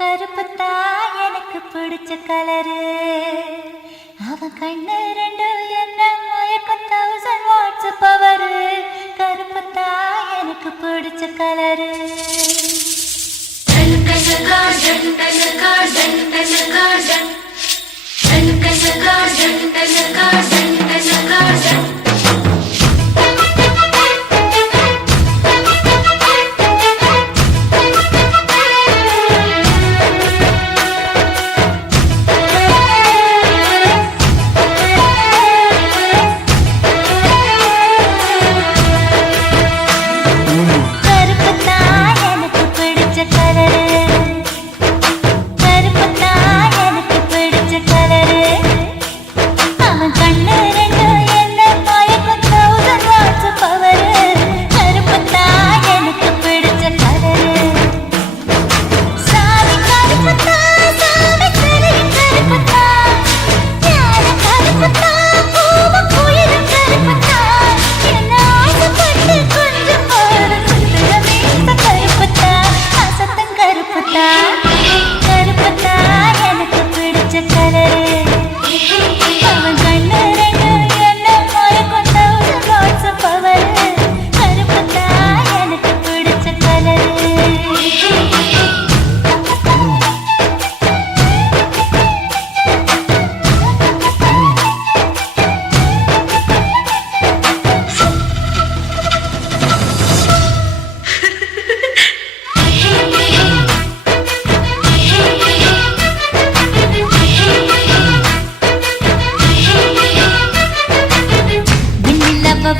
கருப்புத்தா எனக்கு பிடிச்ச கலரு அவன் கண்ணு ரெண்டு என்ன மயக்கம் 1000 வாட்ஸ் பவரு கருப்புத்தா எனக்கு பிடிச்ச கலரு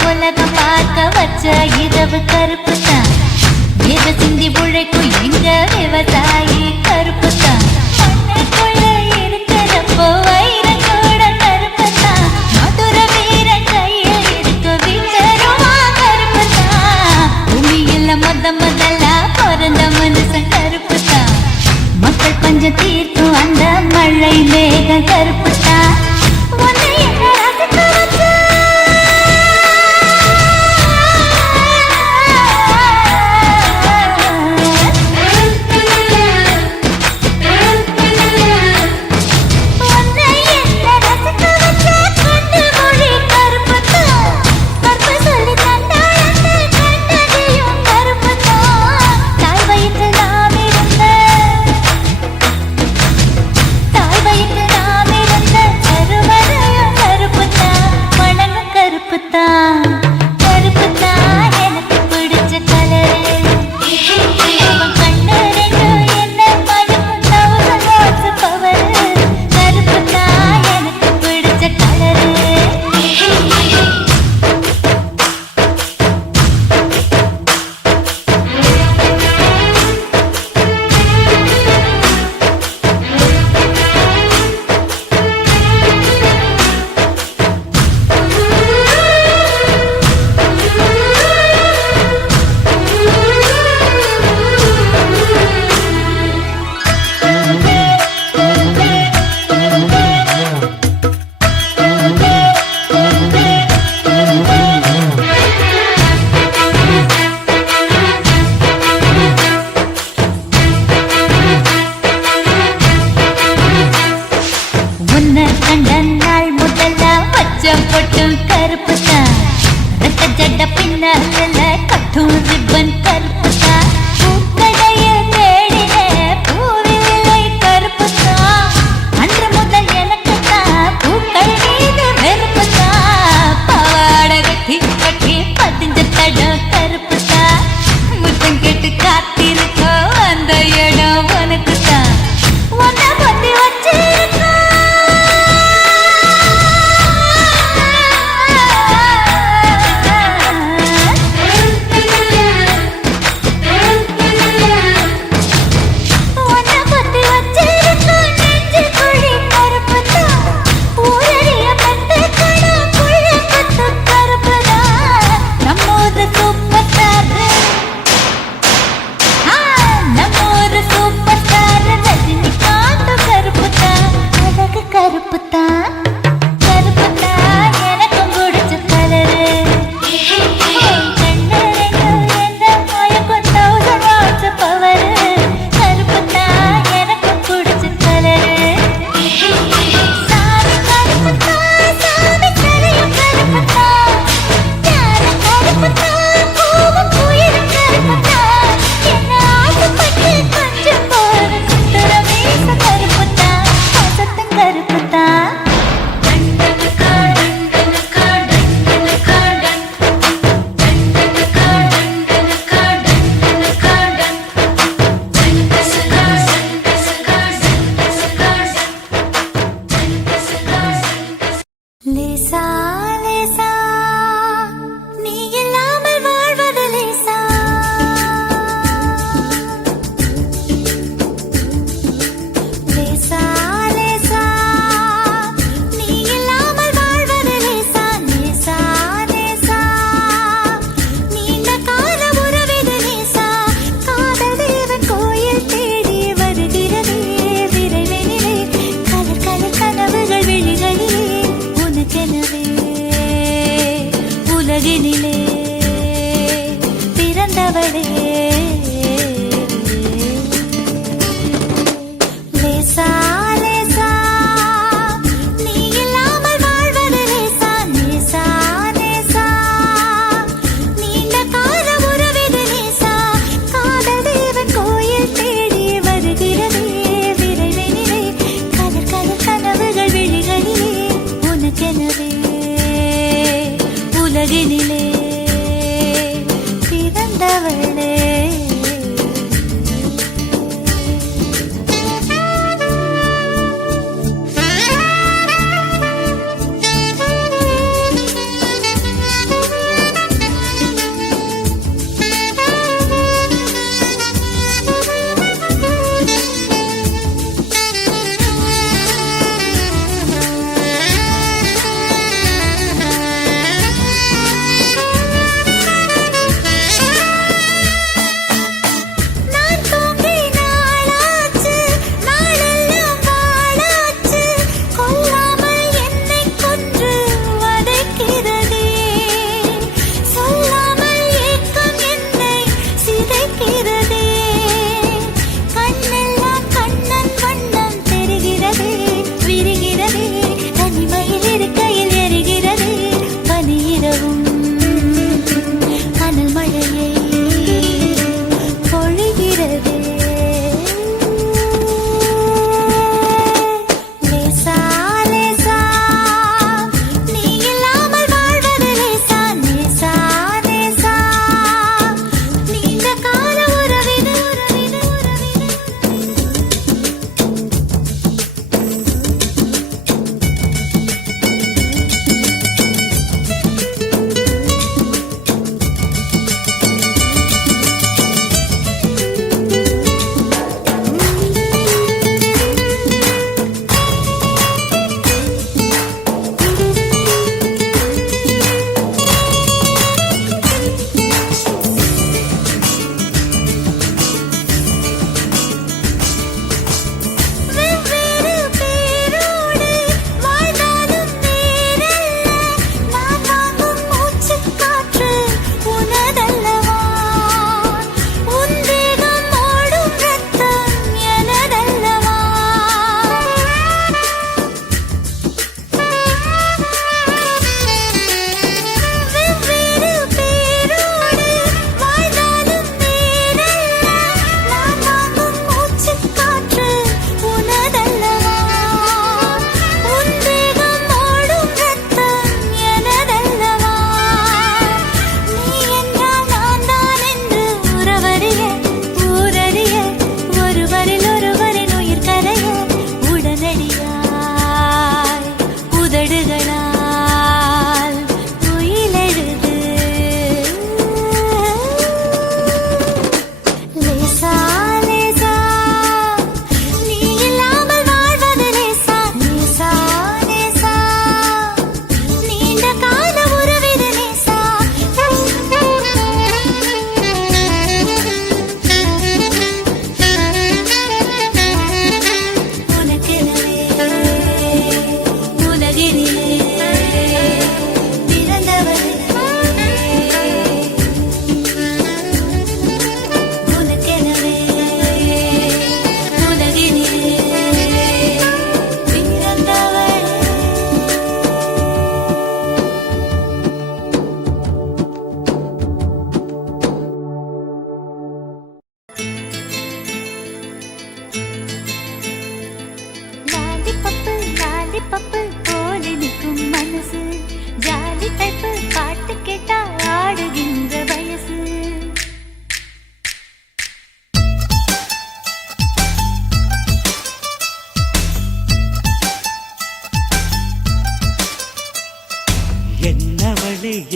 உலகம் பார்க்க வச்ச இரவு கருப்புத்தான் எதை சிந்தி உழைக்கும் எங்க விவசாயி கருப்புத்தான் மண்ணுக்குள்ள இருக்கிறப்போ வைரம் கூட கருப்புத்தான் மதுர வீரன் கையில் இருக்க வீச்சருவா கருப்புத்தான் பூமியில முதல்ல பிறந்த மனுஷன் கருப்புத்தான் மக்கள் பஞ்சம் தீர்க்கும் அந்த மழை மேக கருப்புத்தான் தாய் வயிற்று நாம் இருந்த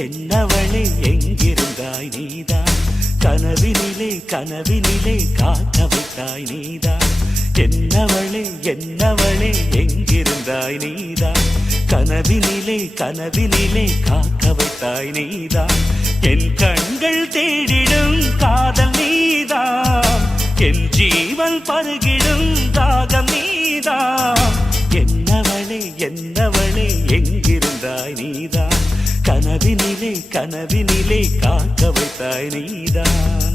என்னவளே எங்கிருந்தாய் நீதான் கனவினிலே கனவினிலே காக்க வைத்தாய் நீதான் என்னவளே என்னவளே எங்கிருந்தாய் நீதான் கனவினிலே கனவினிலே காக்க வைத்தாய் நீதான் என் கண்கள் தேடிடும் காதல் நீதான் என் ஜீவன் பருகிடும் தாகம் நீதான் என்னவளே என்னவளே எங்கிருந்தாய் நீதான் கனவினிலே கனவினிலே காக்க வைத்தாய் நீதான்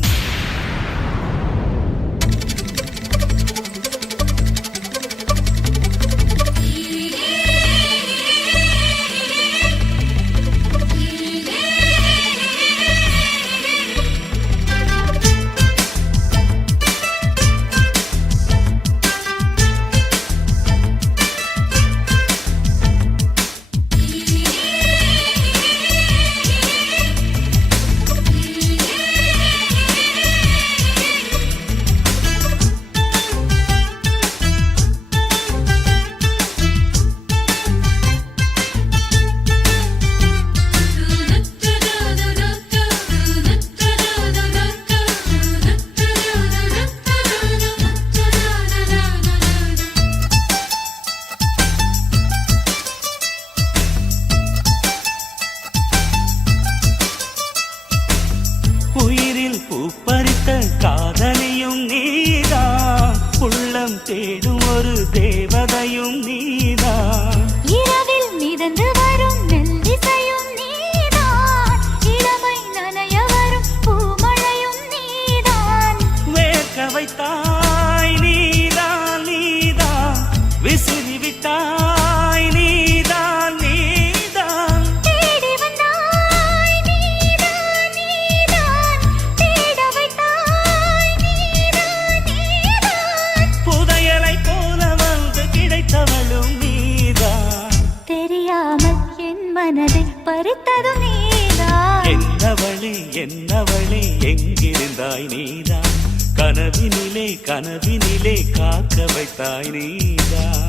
பூப்பறித்த காதலியும் நீதான் உள்ளம் தேடும் ஒரு தேவதையும் நீதான் இரவில் மிதந்து வரும் மெல்லிசையும் நீதான் இளமை நனைய வரும் பூமழையும் நீதான் வேர்க்க வைத்தாய் நீதான் நீதான் விசிறி விட்டாய் நீதான் நீதான் தேடி வந்தாய் நீதான் நீதான் தேட வைத்தாய் நீதான் நீதான் புதையலை போல வந்து கிடைத்தவளும் நீதான் தெரியாமல் என் மனதை பறித்ததும் நீதான் என்னவளே என்னவளே எங்கிருந்தாய் நீதான் கனவினிலே கனவினிலே காக்க வைத்தாய் நீதான்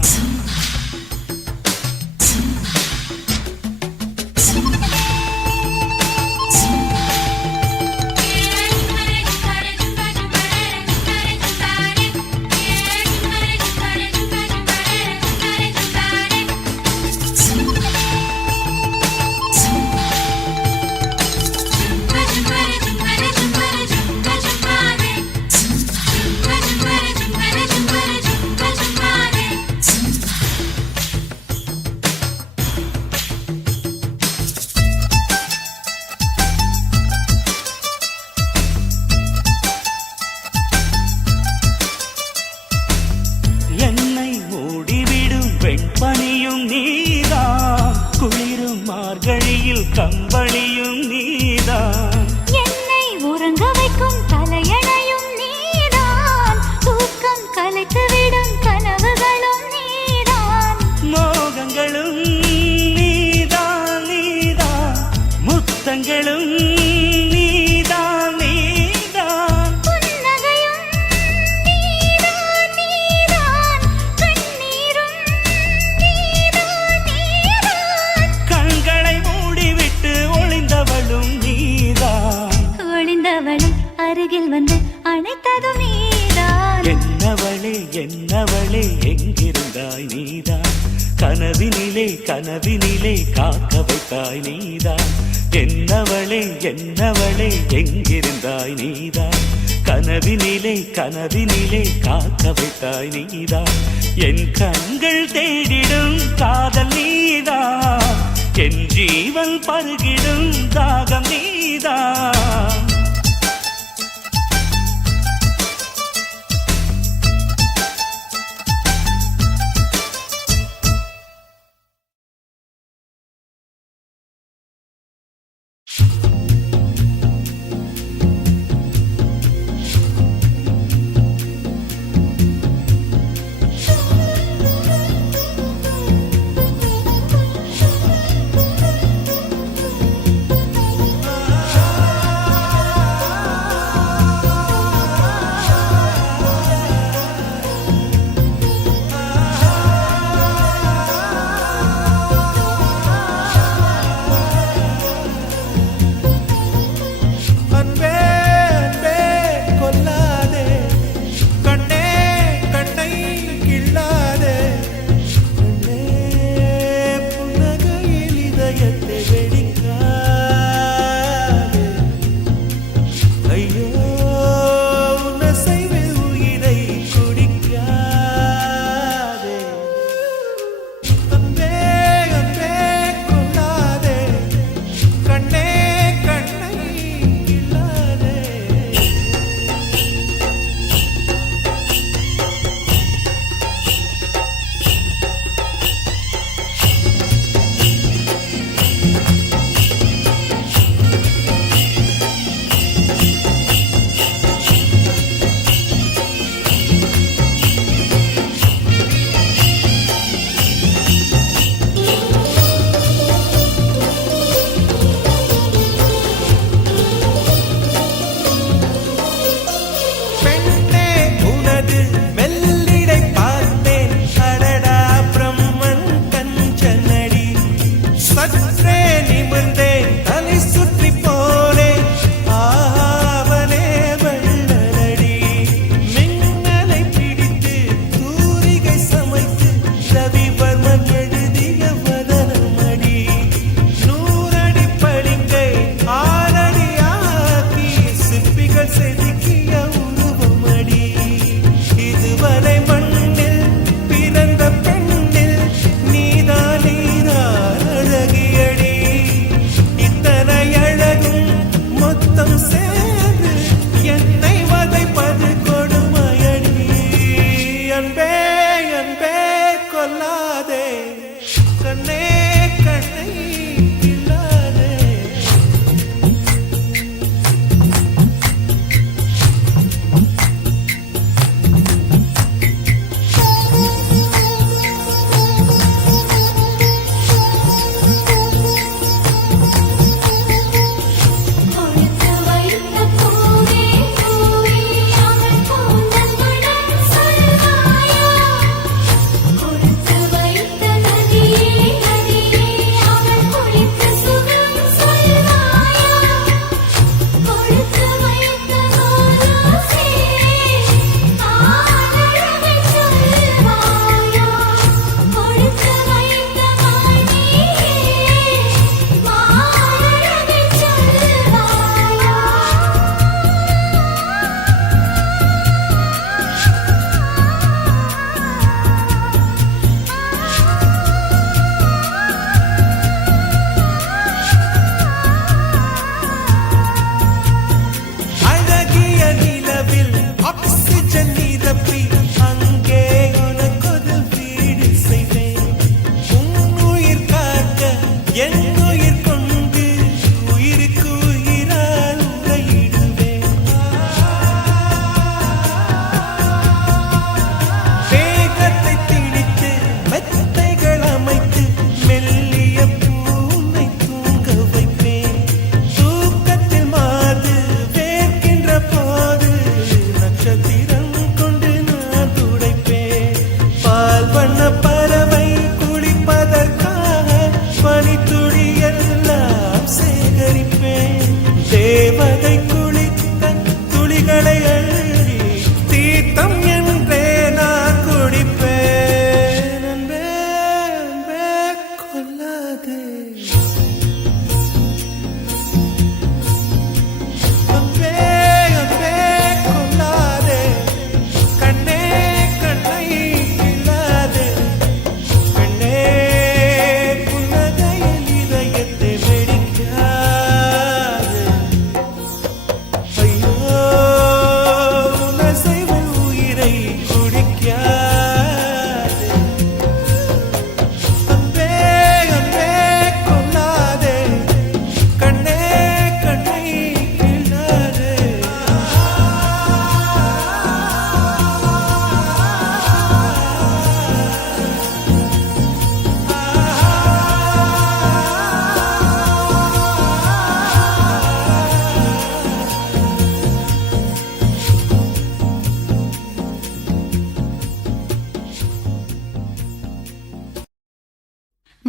என்னை மூடிவிடும் வெண்பனியும் நீதான் குளிரும் மார்கழியில் கம்பளியும் நீதான் என்னை உறங்க வைக்கும் தலையணையும் நீதான் தூக்கம் கலைத்துவிடும் கனவுகளும் நீதான் மோகங்களும் நீதான் நீதான் முத்தங்களும் நீதான் நீதான் புன்னகையும் நீதான் நீதான் கண்ணீரும் நீதான் நீதான் கண்களை மூடிவிட்டு ஒளிந்தவளும் நீதான் ஒளிந்தவளும் அருகில் வந்து அணைத்ததும் நீதான் என்னவளே என்னவளே எங்கிருந்தாய் நீதான் கனவினிலே கனவினிலே காக்க வைத்தாய் நீதான் என்னவளே என்னவளே எங்கிருந்தாய் நீதான் கனவினிலே கனவினிலே காக்க வைத்தாய் நீதான் என் கண்கள் தேடிடும் காதல் நீதான் என் ஜீவன் பருகிடும் தாகம் நீதான்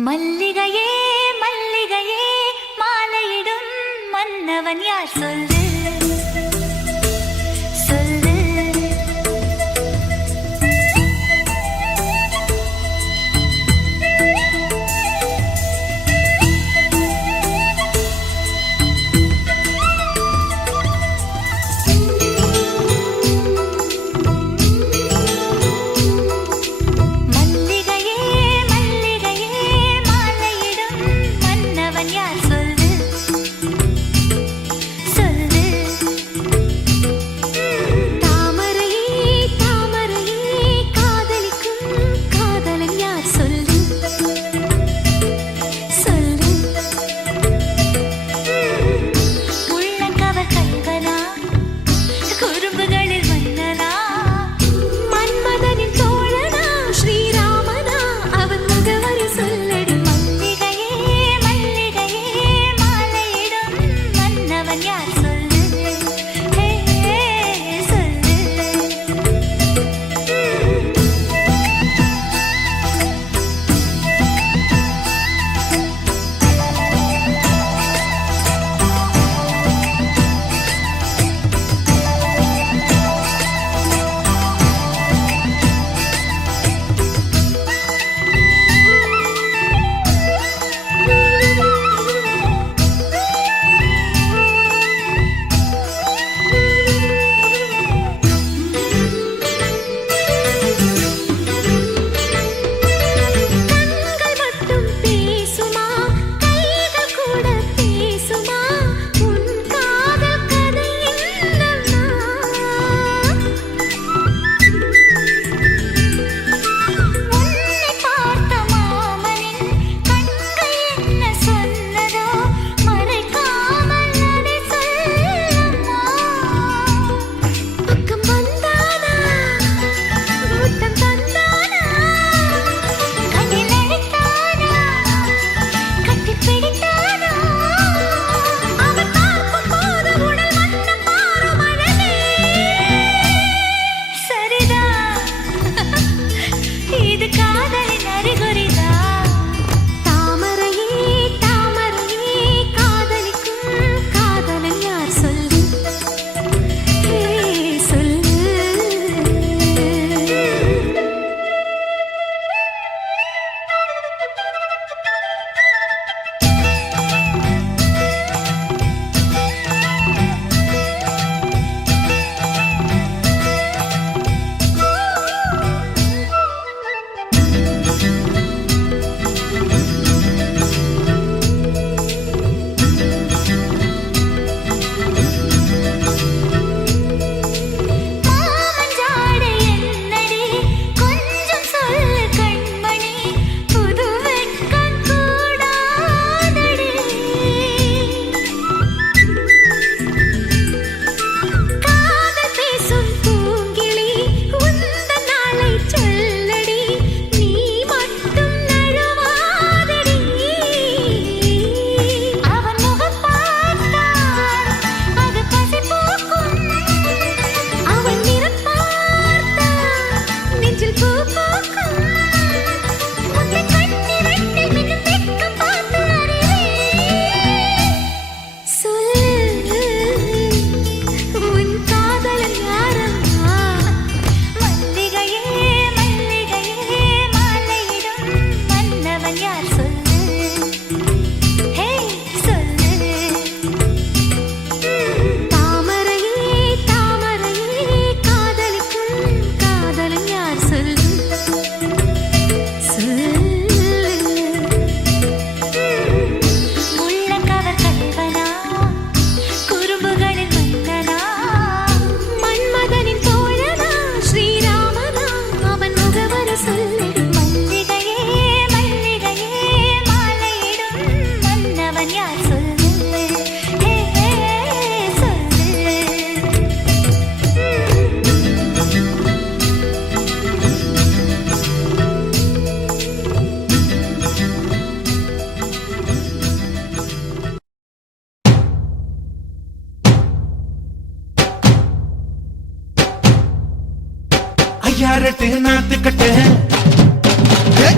மல்லிகையே மல்லிகையே மாலையிடும் மன்னவன் யார் சொல்லு சொல்லு. ஐயா ரெட்டு நாத்து கட்டு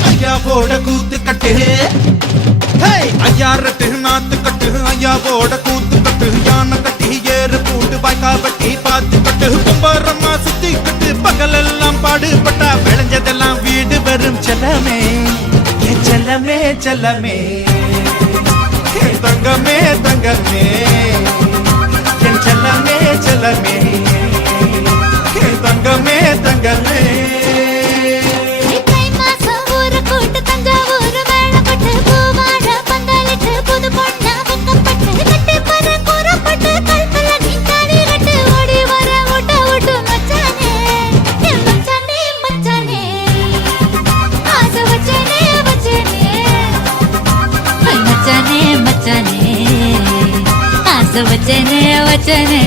ஐயா போட கூத்து கட்டு கட்டு ஐயாரட்டு நாத்து கட்டு ஐயாவோட கூத்து கட்டு யானை கட்டி ஏறு பூண்டு வாய்க்கா வெட்டி பாத்து கட்டு கும்பரம்மா சுத்தி கட்டு பகலெல்லாம் பாடுபட்டா விளைஞ்சதெல்லாம் வீடு வரும் செல்லமே என் செல்லமே செல்லமே என் தங்கமே தங்கமே என் செல்லமே செல்லமே என் தங்கமே தங்கமே தை மாசம் ஊரு கூட்டு தஞ்சாவூர் மேளப்பட்டு பூவாழ பந்தலிட்டு புது பொண்ணா வெக்கப்பட்டு கட்டி பற கூறப்பட்டு கல்பல நீந்தாடி கட்டு ஓடி வர விட்டு விட்டு மச்சானே என் மச்சானே மச்சானே ஆசை வச்சனே வச்சனே மச்சானே மச்சானே ஆசை வச்சனே வச்சனே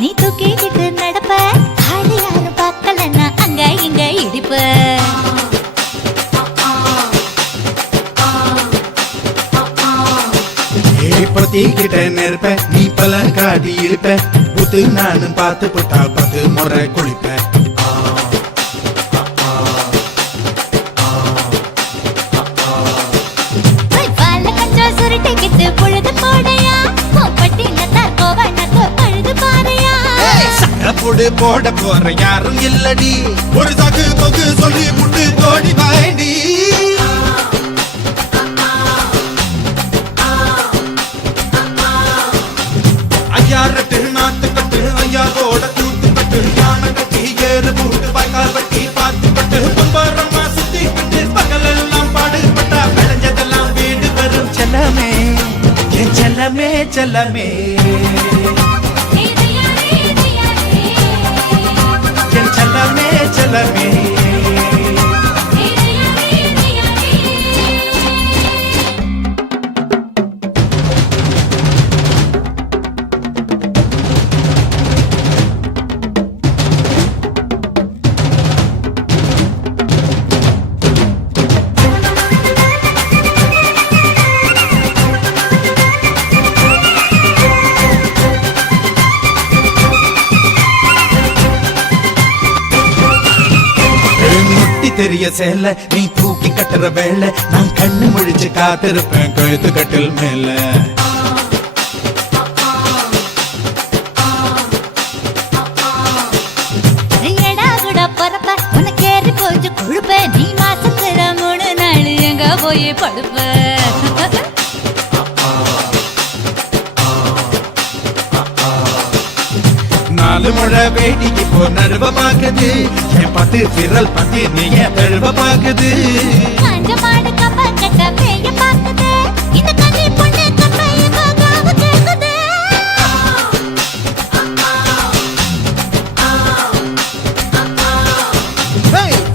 நீ தூக்கிக்கிட்டு நடப்ப ஆளு யாரும் பார்க்கலன்னா அங்க இங்க இடிப்ப பிரத்திக்கிட்ட நெருப்ப நீ பல காட்டி இருப்ப புத்து நானும் பார்த்து புட்டா 10 முறை குளிப்ப பால கஞ்சா சுருட்டிக்கிட்டு பொழுது போடையா பட்டின தர்கோவனக்கு பழுது பாறையா சக்கப்புடு போட போற யாரும் இல்லடி ஒரு சாக்கு தொகு சொல்லி புட்டு தோடி வாண்டி ஐயாரட்டு நாத்து கட்டு ஐயாவோட கூத்து கட்டு யானை கட்டி ஏறு பூண்டு வாய்க்கால் வெட்டி பாத்து கட்டு கும்பரம்மா சுத்தி கட்டு பகலெல்லாம் பாடுபட்டா விளைஞ்சதெல்லாம் வீடு வரும் செல்லமே என் செல்லமே செல்லமே என் செல்லமே செல்லமே தெரிய சேல நீ தூக்கி கட்டுற வேலை நான் கண்ணு முழிச்சு காத்திருப்பேன் கழுத்து கட்டில் மேல எடா கூட பொறப்ப உனக்கு ஏறி போச்சு கொழுப்ப நீ மாசத்துல 3 நாள் எங்க போய் படுப்ப நாலு முழ வேடி இப்போ நடுவ பாக்குது என் 10 விரல் 10 நீ என் தழுவ பாக்குது காஞ்ச மாடு கம்ப கட்ட மேய பாக்குது இந்த கண்ணி பொண்ணு கம்பைய காகாவ கேக்குது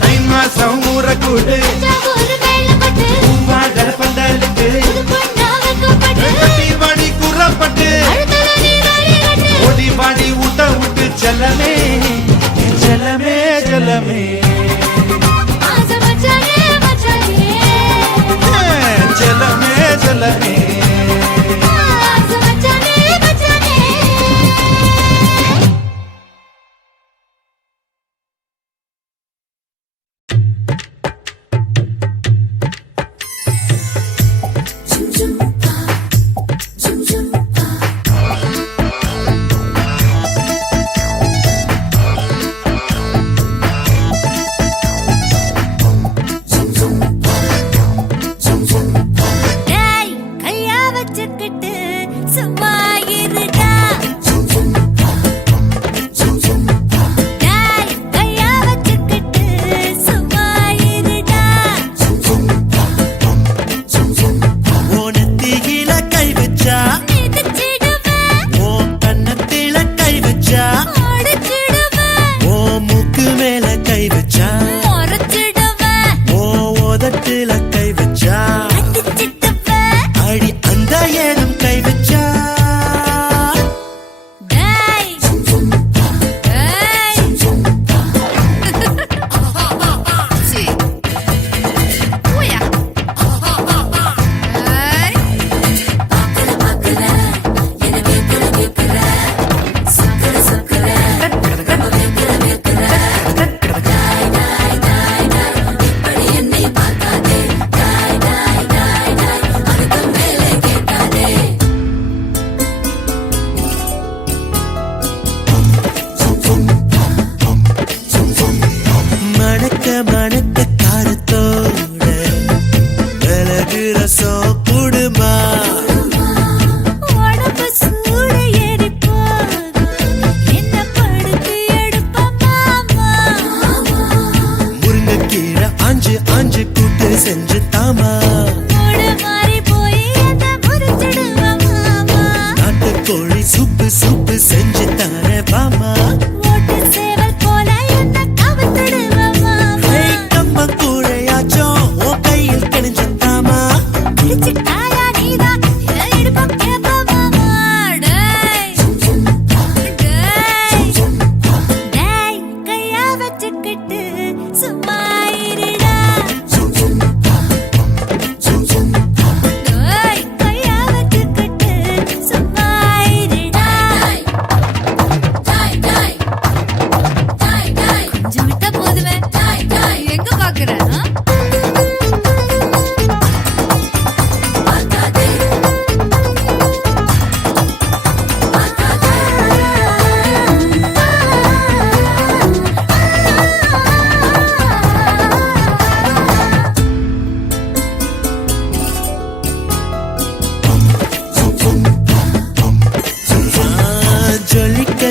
தை மாசம் ஊற கூடு தஞ்சாவூர் மேளப்பட்டு பூவாட பந்தலுக்கு புது பொண்ணா வெக்கப்பட்டு கட்டி வாடி கூறப்பட்டு அழுதல நீராடி கட்டு ஓடி வாடி ஊட்ட விட்டு செல்லமே என் செல்லமே செல்லமே ஆசை மச்சானே மச்சானே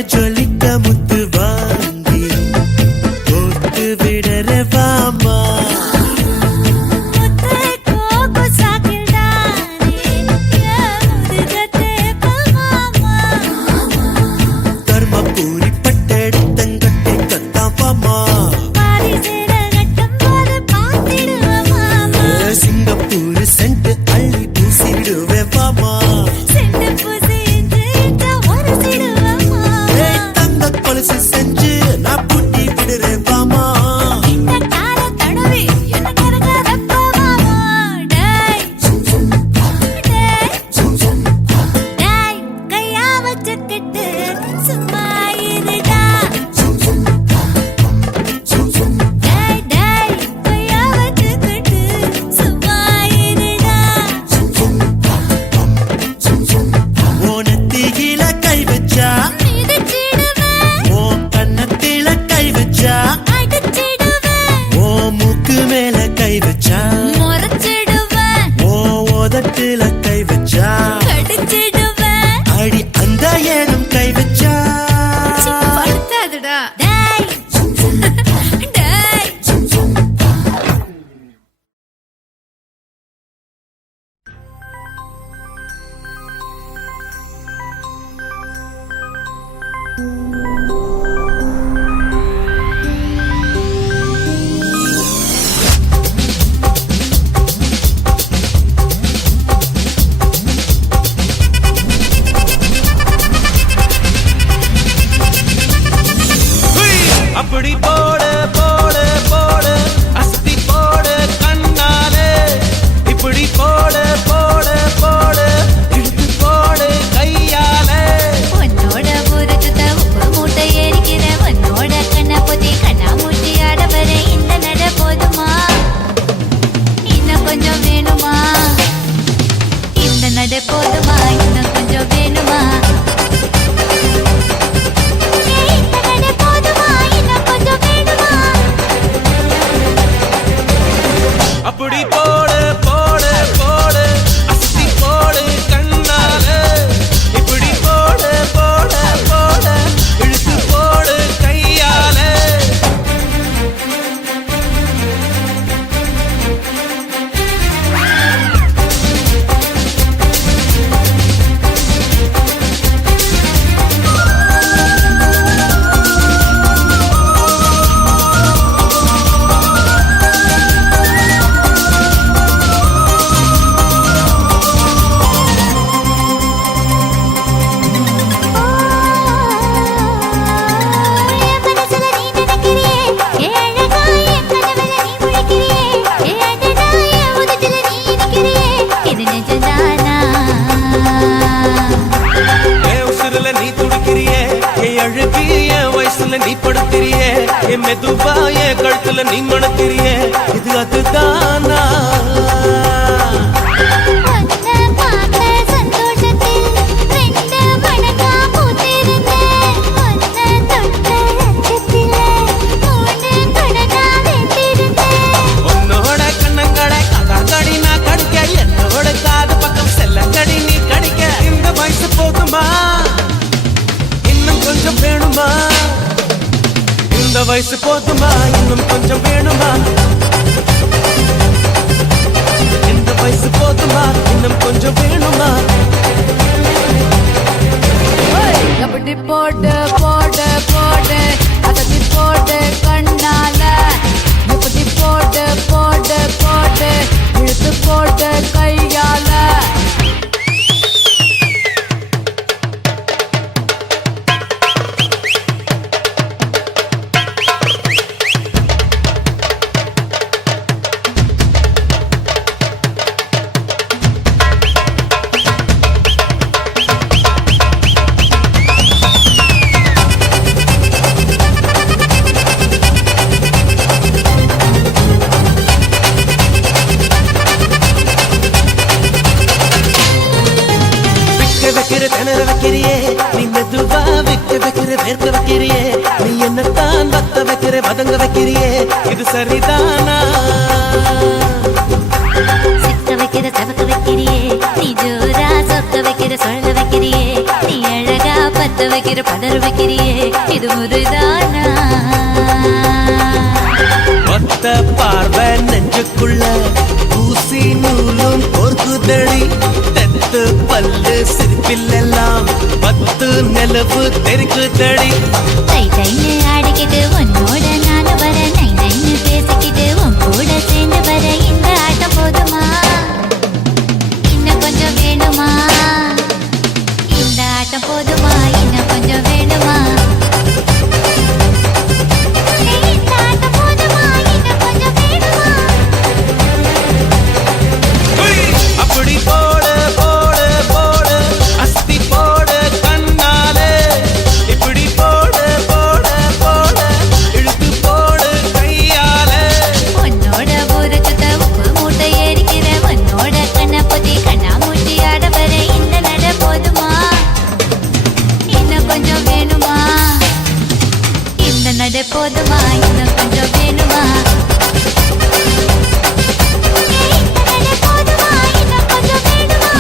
ஜொலிக்க முத்து வாங்கி போட்டு விடற வாமா முத்து கோகு சாக்கிடானே முதுகத்தே மாமா தர்மபுரி பட்டெடுத்தங்கட்டை கத்தாப்பாமா பாரிசேர கட்டும்போது பார்த்திடுவ மாமா சிங்கப்பூர் சென்ட் அள்ளி பூசிடுவே வாமா செண்டு பூசி இன்று ஒரு சிடுவ மாமா தங்க கொலுசு செஞ்சு நான் பூட்டி விடுறேன் வாமா இந்த கால தடவி என்ன கரக வெப்ப மாமா டேய் டேய் கையா வச்சுக்கிட்டு சும்மா இருடா டேய் டேய் கையா வச்சுக்கிட்டு சும்மா இருடா ஓனத்தியில கை வச்சா மிதிச்சிடுவேன் ஓ கண்ணத்தில கை வச்சா அடிச்சிடுவேன் ஓ மூக்கு மேல கை வச்சா முறைச்சிடுவேன் ஓ உதட்டுல கை வச்சா கடிச்சிடுவேன் அடி அந்த ஏனும் கை வச்சா படுத்தாதுடா டேய் டேய் அப்படி போடு போடு போடு அஸ்தி போடு கண்ணாலே இப்படி போடு போடு போடு இழுத்து போடு கையாலே உன்னோட ஊருக்கு உப்பு மூட்டை ஏறிக்கிற உன்னோட கண்ணை பொத்தி கண்ணா மூட்டி ஆட வர இந்த நட போதுமா இன்னும் கொஞ்சம் வேணுமா இந்த நட போதுமா இன்னும் கொஞ்சம் வேணுமா இந்த நட போதுமா இன்னும் கொஞ்சம் வேணுமா அப்படி போடு போடு போடு அஸ்தி போடு கண்ணாலே இப்படி போடு போடு போடு இழுத்து போடு கையாலே என் மனசுல நீ நினைக்கிறியே ஏ அழகா என் கனவுல நீ முழிக்கிறியே ஏ அடடா என் உதட்டுல நீ இனிக்கிறியே இது நிஜம்தானா என் உசுருல நீ துடிக்கிறியே என் அழகி என் வயசுல நீ படுத்திரியே என் மெதுவா என் கழுத்துல நீ மணக்கிறியே இது அதுதானா உன்னை பார்த்த சந்தோஷத்தில் ரெண்டு மடங்கா பூத்திருந்தேன் உன்னை தொட்ட லட்சத்திலே மூணு மடங்கா வெந்திருந்தேன் உன்னோட கண்ணங்கடை கதாங்கடி நான் கடிக்க என்னோட காது பக்கம் செல்லங்கடி நீ கடிக்க இந்த வயசு போதுமா இன்னும் கொஞ்சம் வேணுமா இந்த வயசு போதுமா இன்னும் கொஞ்சம் வேணுமா இந்த வயசு போதுமா இன்னும் கொஞ்சம் வேணுமா எப்படி போடு போடு போடு அதட்டி போடு கண்ணால எப்படி போடு போடு போடு இழுத்து போடு கையால திணற வைக்கிறியே நீ மெதுவா வைக்கிற வேர்க்க வைக்கிறியே நீ என்னத்தான் வத்த வைக்கிற வதங்க வைக்கிறியே இது சரிதானா சிக்க வைக்கிற சவக்க வைக்கிறியே நீ ஜோரா சொக்க வைக்கிற சொல்ல வைக்கிறியே நீ அழகா பத்த பத்த வைக்கிற பதற வைக்கிறியே இது முறைதானா ஒத்த பார்வை நெஞ்சுக்குள்ள ஊசி நூலும் கோர்க்குதடி தெத்து பல்லு சிரிப்பிலெல்லாம் 10 நிலவு தெரிக்குதடி தை தைன்னு ஆடிக்கிட்டு உன்னோட நானு வர நை நைன்னு பேசிக்கிட்டு உன் கூட சேர்ந்து வர இந்த ஆட்டம் போதுமா இன்னும் கொஞ்சம் வேணுமா இந்த ஆட்டம் போதுமா இன்னும் கொஞ்சம் வேணுமா இந்த ஆட்டம் போதுமா இன்னும் கொஞ்சம் வேணுமா அப்படி போடு போடு போடு அஸ்தி போடு கண்ணாலே இப்படி போடு போடு போடு இழுத்து போடு கையாலே உன்னோட ஊருக்கு உப்பு மூட்டை ஏறிக்கிற உன்னோட கண்ணை பொத்தி கண்ணா மூட்டி ஆட வர இந்த நட போதுமா இன்னும் கொஞ்சம் வேணுமா இந்த நட போதுமா இன்னும் கொஞ்சம் வேணுமா இந்த நட போதுமா இன்னும் கொஞ்சம் வேணுமா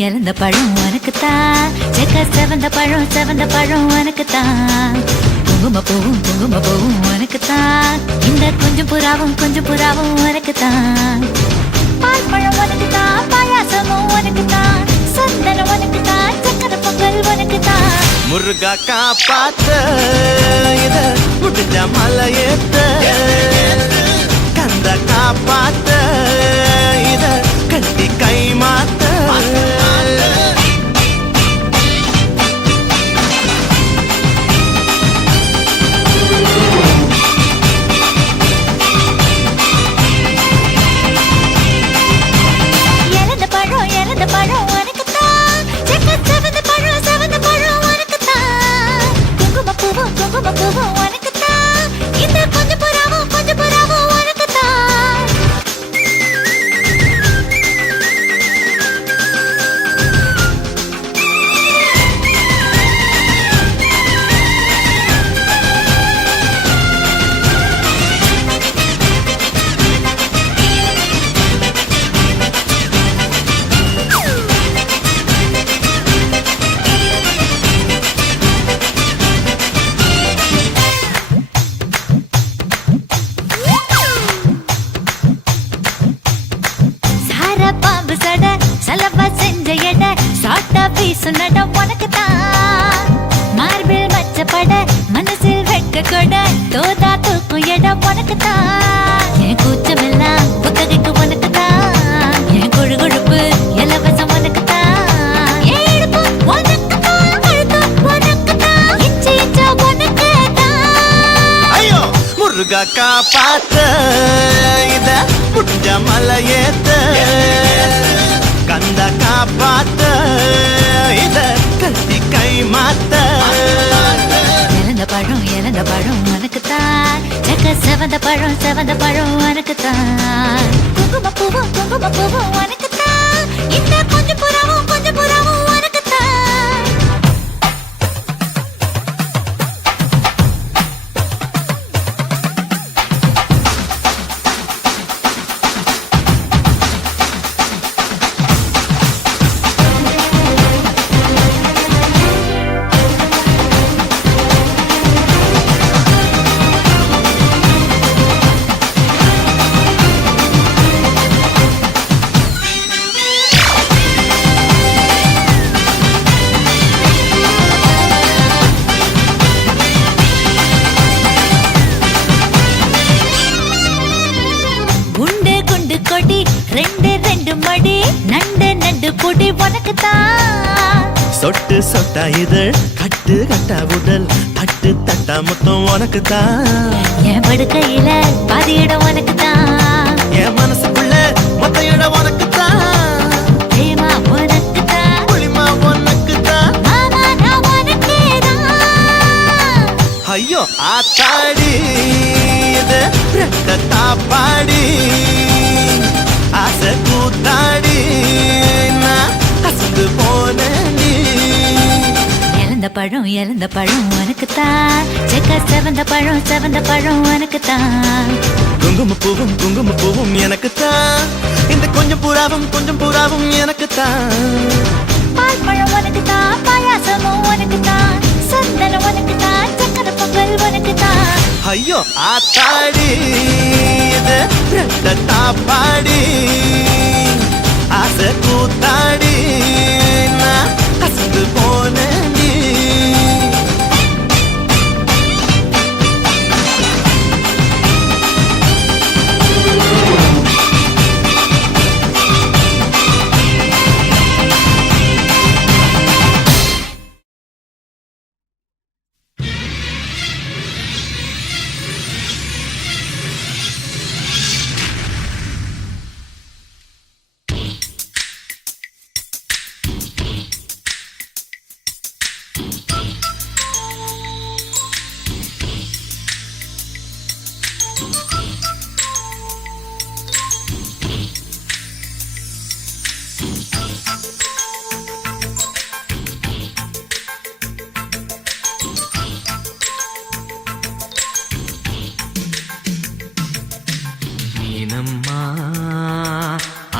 இழந்த பழம் உனக்குத்தான் செக்க செவந்த பழம் உனக்குத்தான் குங்கும பூவும் உனக்குத்தான் இந்த கொஞ்சம் புறாவும் உனக்குத்தான் பால் பழம் உனக்குத்தான் பாயாசமும் உனக்குத்தான் சந்தனம் உனக்குத்தான் சக்கரை பொங்கல் உனக்குத்தான் முருகா காப்பாத்த இத முடிஞ்ச மலையேத்த கந்த காப்பாத்த இத கட்டி கை மாத்த இழந்த பழம் உனக்குத்தான் செக்க செவந்த பழம் உனக்குத்தான் குங்கும பூவும் உனக்குத்தான் இந்த கொஞ்சம் புறாவும் உனக்குத்தான் சுனட உனக்குத்தான் மார்பில் மச்சப்பட மனசில் வெட்க கொட தோதா தூக்கும் இடம் உனக்குத்தான் என் கூச்சமெல்லாம் புத்தகைக்கு உனக்குத்தான் என் கொழுப்பு இலவசம் உனக்குத்தான் என் இடுப்பு உனக்குத்தான் கழுத்து உனக்குத்தான் இச்சை உனக்குத்தான் ஐயோ முருகா காப்பாத்த இத முடிஞ்ச மலையேத்த கந்த காப்பாத்த இத கட்டி கை மாத்த இழந்த பழம் உனக்குத்தான் செக்க செவந்த பழம் உனக்குத்தான் குங்கும பூவும் உனக்குத்தான் இந்த கொஞ்சம் புறாவும் உனக்குத்தான் சொட்டு சொட்டா இதழ் கட்டு கட்டா உடல் தட்டு தட்டா மொத்தம் உனக்குத்தான் என் படுக்கையில பாதி இடம் உனக்குத்தான் என் மனசுக்குள்ள மொத்த இடம் உனக்குத்தான் பிரேமா உனக்குத்தான் புளிமா உனக்கு ஐயோ ஆத்தாடி இது தாப்பாடி ஆசை கூத்தாடி நான் அசந்து போனேன். இழந்த பழம் உனக்குத்தான், செக்க செவந்த பழம் உனக்குத்தான். குங்கும பூவும் எனக்குத்தான், இந்த கொஞ்சம் புறாவும் எனக்குத்தான். பால் பழம் உனக்குத்தான், பாயாசமும் உனக்குத்தான், சந்தனம் உனக்குத்தான், சக்கரை பொங்கல் உனக்குத்தான். ஐயோ ஆத்தாடி இது தாப்பாடி ஆசை கூத்தாடி நான் அசந்து போனேன்.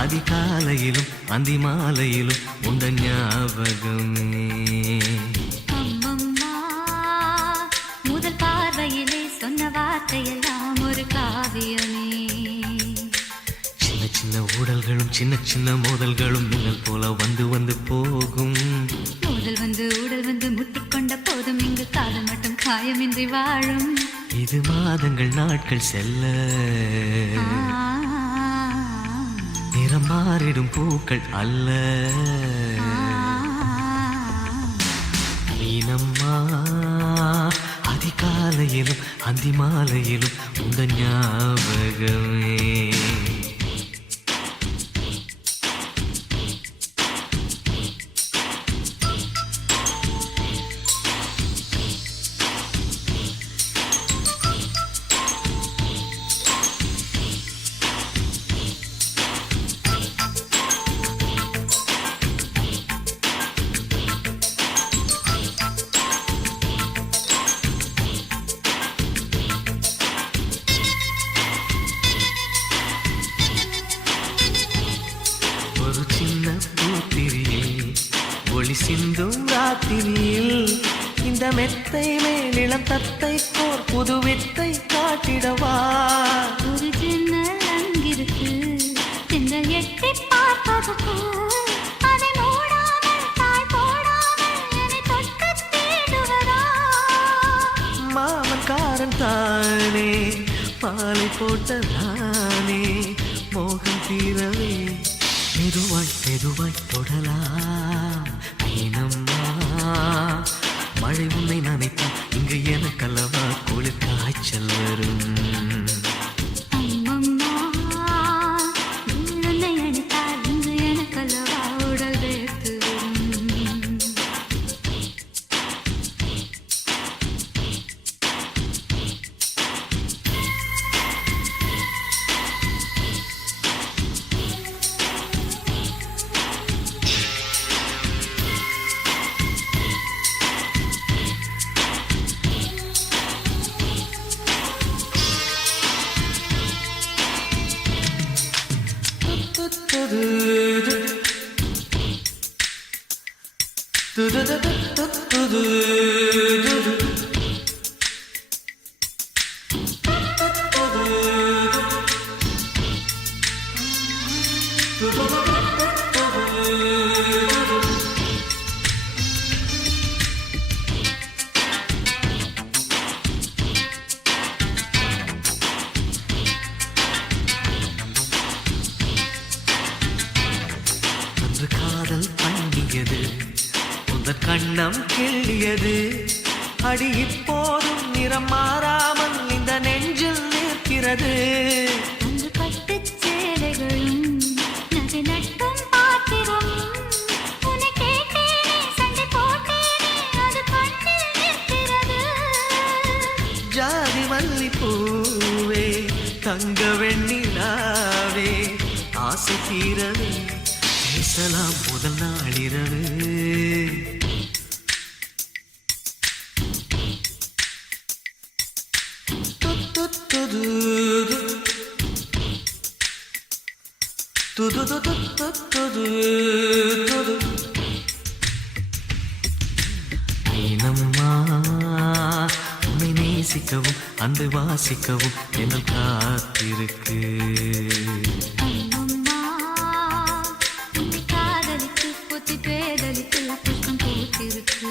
அதிகாலையிலும் அந்தி மாலையிலும் உண்ட ஞாபகமே. அம்மம்மா, முதல் பார்வையிலே சொன்ன வார்த்தையெல்லாம் ஒரு காவியமே. சின்ன சின்ன ஊடல்களும் சின்ன மோதல்களும் மின்னல் போல வந்து போகும். மோதல் வந்து ஊடல் வந்து முட்டிக்கொண்ட போதும் இங்கு காதல் மட்டும் காயமின்றி வாழும். இது மாதங்கள் நாட்கள் செல்ல நிறம் மாறிடும் பூக்கள் அல்ல. மீனம்மா, அதிகாலையிலும் அந்தி மாலையிலும் உங்க ஞாபகமே. ஒளி சிந்தும் ராத்திரியில் இந்த மெத்தை மேலிளம் தத்தை போர் புது வித்தை காட்டிடவா. ஒரு ஜன்னல் அங்கிருக்கு, திங்கள் எட்டி பார்ப்பதுக்கு அதை மூடாமல் தாய் போடாமல் என்னை தொட்டு தேடுவதா. மாமன்காரன் தானே மாலை போட்ட தானே மோகம் தீரவே மெதுவாய் தொடலாம். மீனம்மா, மழை உன்னை நினைத்தால் இங்கு எனக்கல்லவா குளிர் காய்ச்சல் வரும். அம்மம்மா, உன்னை அணித்தால் இங்கு எனக்கல்லவா உடல் வேர்த்து வரும். காதல் பண்ணியது உந்தன் கண்ணம் கிள்ளியது. அடி இப்போதும் நிறம் மாறாமல் இந்த நெஞ்சில் நிற்கிறது. அன்று பட்டுச் சேலைகளும் நகை நட்டும் பாத்திரம் உன்னை கேட்டேனே, சண்டை போட்டேனே, அது கண்ணில் நிற்கிறது. இரவு பேசலாம் முதல் நாள் இரவு நீனம்மா உன்னை நேசிக்கவும் அன்பை வாசிக்கவும் என்னை காத்திருக்கு அம்மம்மா, உன்னை காதலித்து புத்தி பேதலித்து புஷ்பம் பூத்திருக்கு.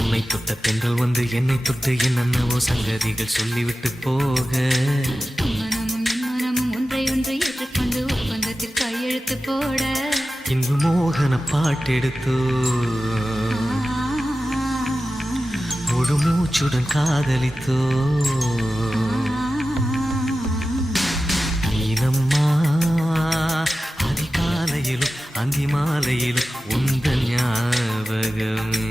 உன்னை தொட்ட பெண்கள் வந்து என்னை தொட்டு என்னென்னவோ சங்கதிகள் சொல்லிவிட்டு போக மனமும் என் மனமும் ஒன்றை ஒன்று ஏற்றுக்கொண்டு ஒப்பந்தத்தில் கையெழுத்து போட இன்பு மோகன பாட்டெடுத்தோ முழு மூச்சுடன் காதலித்தோ நீனம்மா அதிகாலையிலும் அந்தி மாலையிலும் உந்த ஞாபகமே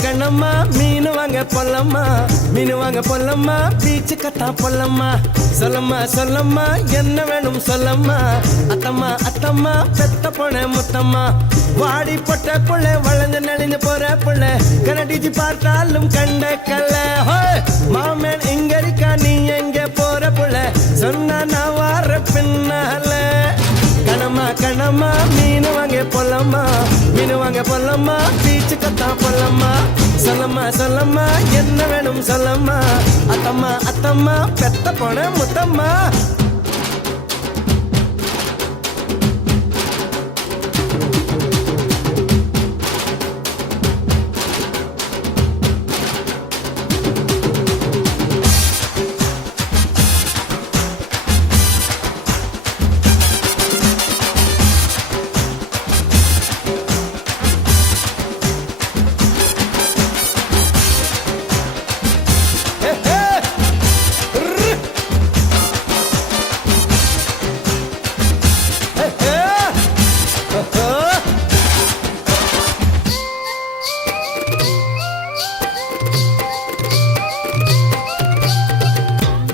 கண்ணம்மா மீனு வாங்க பொல்லம்மா மீனு வாங்க பொல்லம்மா பீச்சு கட்டா பொல்லம்மா சொல்லம்மா என்ன வேணும் சொல்லம்மா அத்தம்மா அத்தம்மா பெத்த பொண்ண முத்தம்மா வாடி பொட்ட புள்ள வளைஞ்சு நெளிஞ்சு போற புள்ள கனடிச்சு பார்த்தாலும் கண்ட கல்ல மாமன் இங்க இருக்கா நீ எங்க போற புள்ள சொன்னா நான் வார பின்னால கணமா மீனு வாங்க பொல்லம்மா மீனு வாங்க பொல்லம்மா பீச்சு கத்தா பொல்லம்மா சொல்லம்மா என்ன வேணும் சொல்லம்மா அத்தம்மா பெத்த பொண்ண முத்தம்மா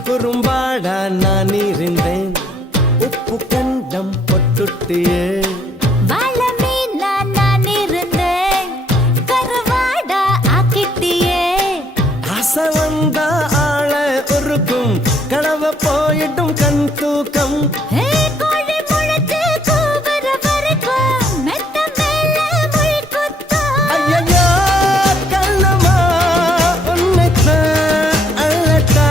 குறும்பாடா நான் இருந்தேன் உப்பு கண்டம் பொட்டுட்டியே வாழ மீனா நான் இருந்தேன் கருவாடா ஆக்கிட்டியே ஆசை வந்தா ஆள உருக்கும் கனவு போயிட்டும் கண் தூக்கம் கோழி முளைச்சு கூவுற வரைக்கும் மெத்த மேல முள் குத்தும் ஐயையோ கண்ணம்மா உன்னைத்தான் அழட்டா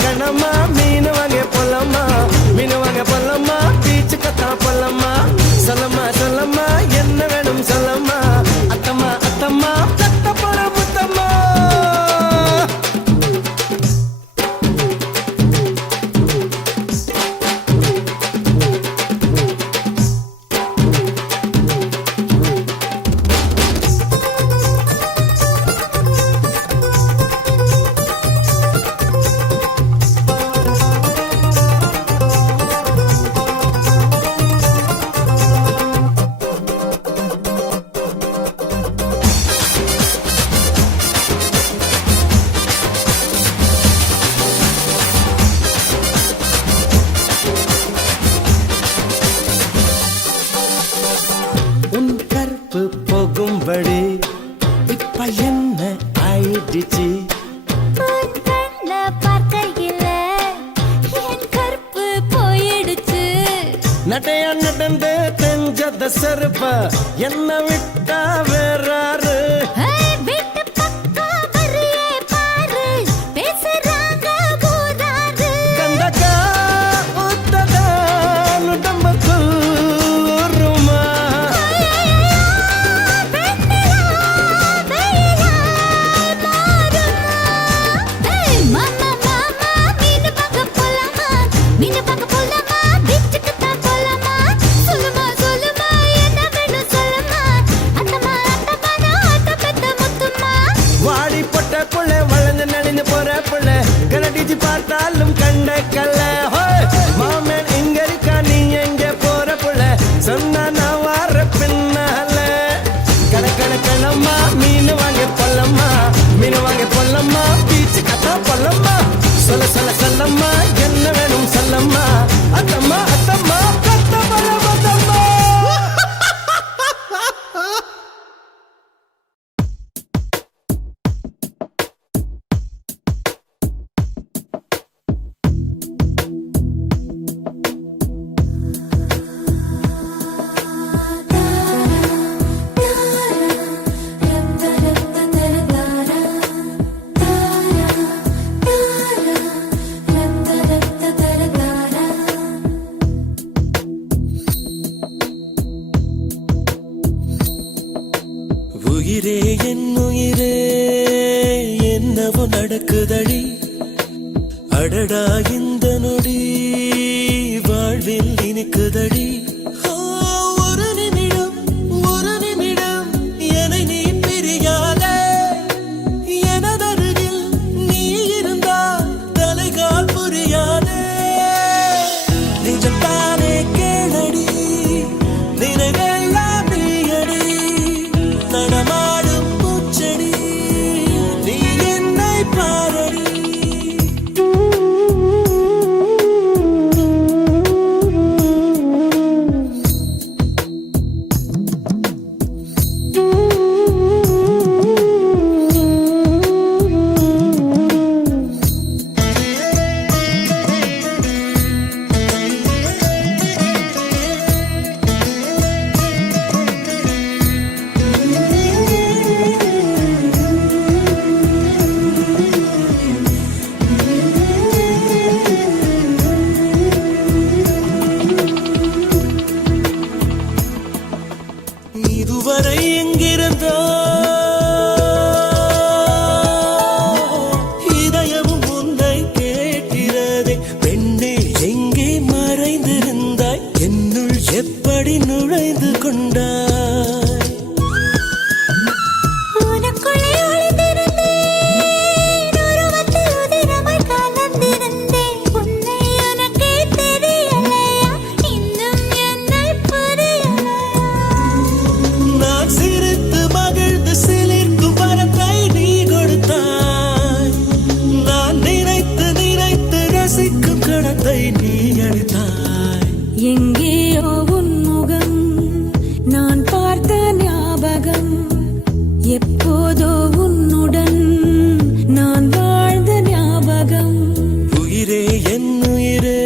கணமா மீனு வாங்க பொல்லம்மா மீனு வாங்க பொல்லம்மா பீச்சு கத்தா பொல்லம்மா சொல்லம்மா என்ன வேணும் சொல்லம்மா அத்தம்மா சிரிப்பு போகும்படி இப்ப என்ன ஆயிடுச்சு உன் கண்ண பார்க்கையில என் கற்பு போயிடுச்சு நடையா நடந்து தெஞ்சத செருப்ப என்ன விட்டா வேறாரு வீட்டு பக்கம் வரியே பாரு பேசுறாங்க ஊராரு கண்டக்கா ஊத்ததா உடம்புக்குள் ஊறுமா வாடி பொட்ட புள்ள வளர்ந்து நடிந்து போற புள்ள கலடிச்சு பார்த்தாலும் கண்ட கல்ல மாமன் இங்க இருக்கா நீ எங்க போற புள்ள சொன்னா நான் வார பின்னால கணக்கணக்கணம்மா மீன் வாங்க பொல்லம்மா மீன் வாங்க பொல்லம்மா பீச்சு கத்தா பொல்லம்மா சொல்ல சொல்ல சொல்லம்மா என்ன வேணும் சொல்லம்மா அத்தம்மா அத்தம்மா கத்த பரமதம்மா உயிரே என் உயிரே என்னவோ நடக்குதடி அடடா இந்த நொடி வாழ்வில் இனிக்குதடி ஒரு நிமிடம் என்னை நீ பிரியாதே எனதருகில் நீ இருந்தால் தலைகால் புரியாதே நிஜத்தானே கேளடி நினைவெல்லாம் நீயடி நடமாடும் பூச்செடி நீ என்னை பாரடி இதுவரை எங்கிருந்தோ இதயமும் உன்னை கேட்கிறதே பெண்ணே எங்கே மறைந்திருந்தாய் என்னுள் எப்படி நுழைந்து கொண்டாய் உனக்குள்ளே ஒளிந்திருந்தேன் உருவத்தில் உதிரமாய் கலந்திருந்தேன் உன்னை உனக்கே தெரியலையா இன்னும் என்னை புரியலையா நான் சிரித்து மகிழ்ந்து சிலிர்க்கும் வரத்தை நீ கொடுத்தாய் நான் நினைத்து ரசிக்கும் கடத்தை நீ அளித்தாய் எங்கேயோ உன் முகம் நான் பார்த்த ஞாபகம் எப்போதோ உன்னுடன் நான் வாழ்ந்த ஞாபகம் உயிரே என் உயிரே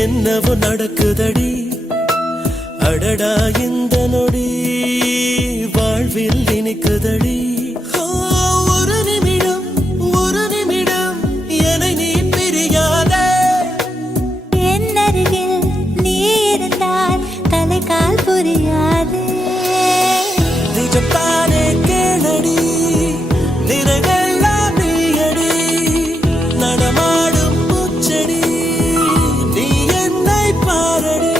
என்னவோ நடக்குதடி அடடா இந்த நொடி வாழ்வில் இனிக்குதடி ஒரு நிமிடம் என்னை நீ பிரியாதே என்னருகில் நீ இருந்தால் தலைகால் புரியாது நிஜத்தானே கேளடி நினைவெல்லாம் நீயடி நடமாடும் பூச்செடி நீ என்னை பாரடி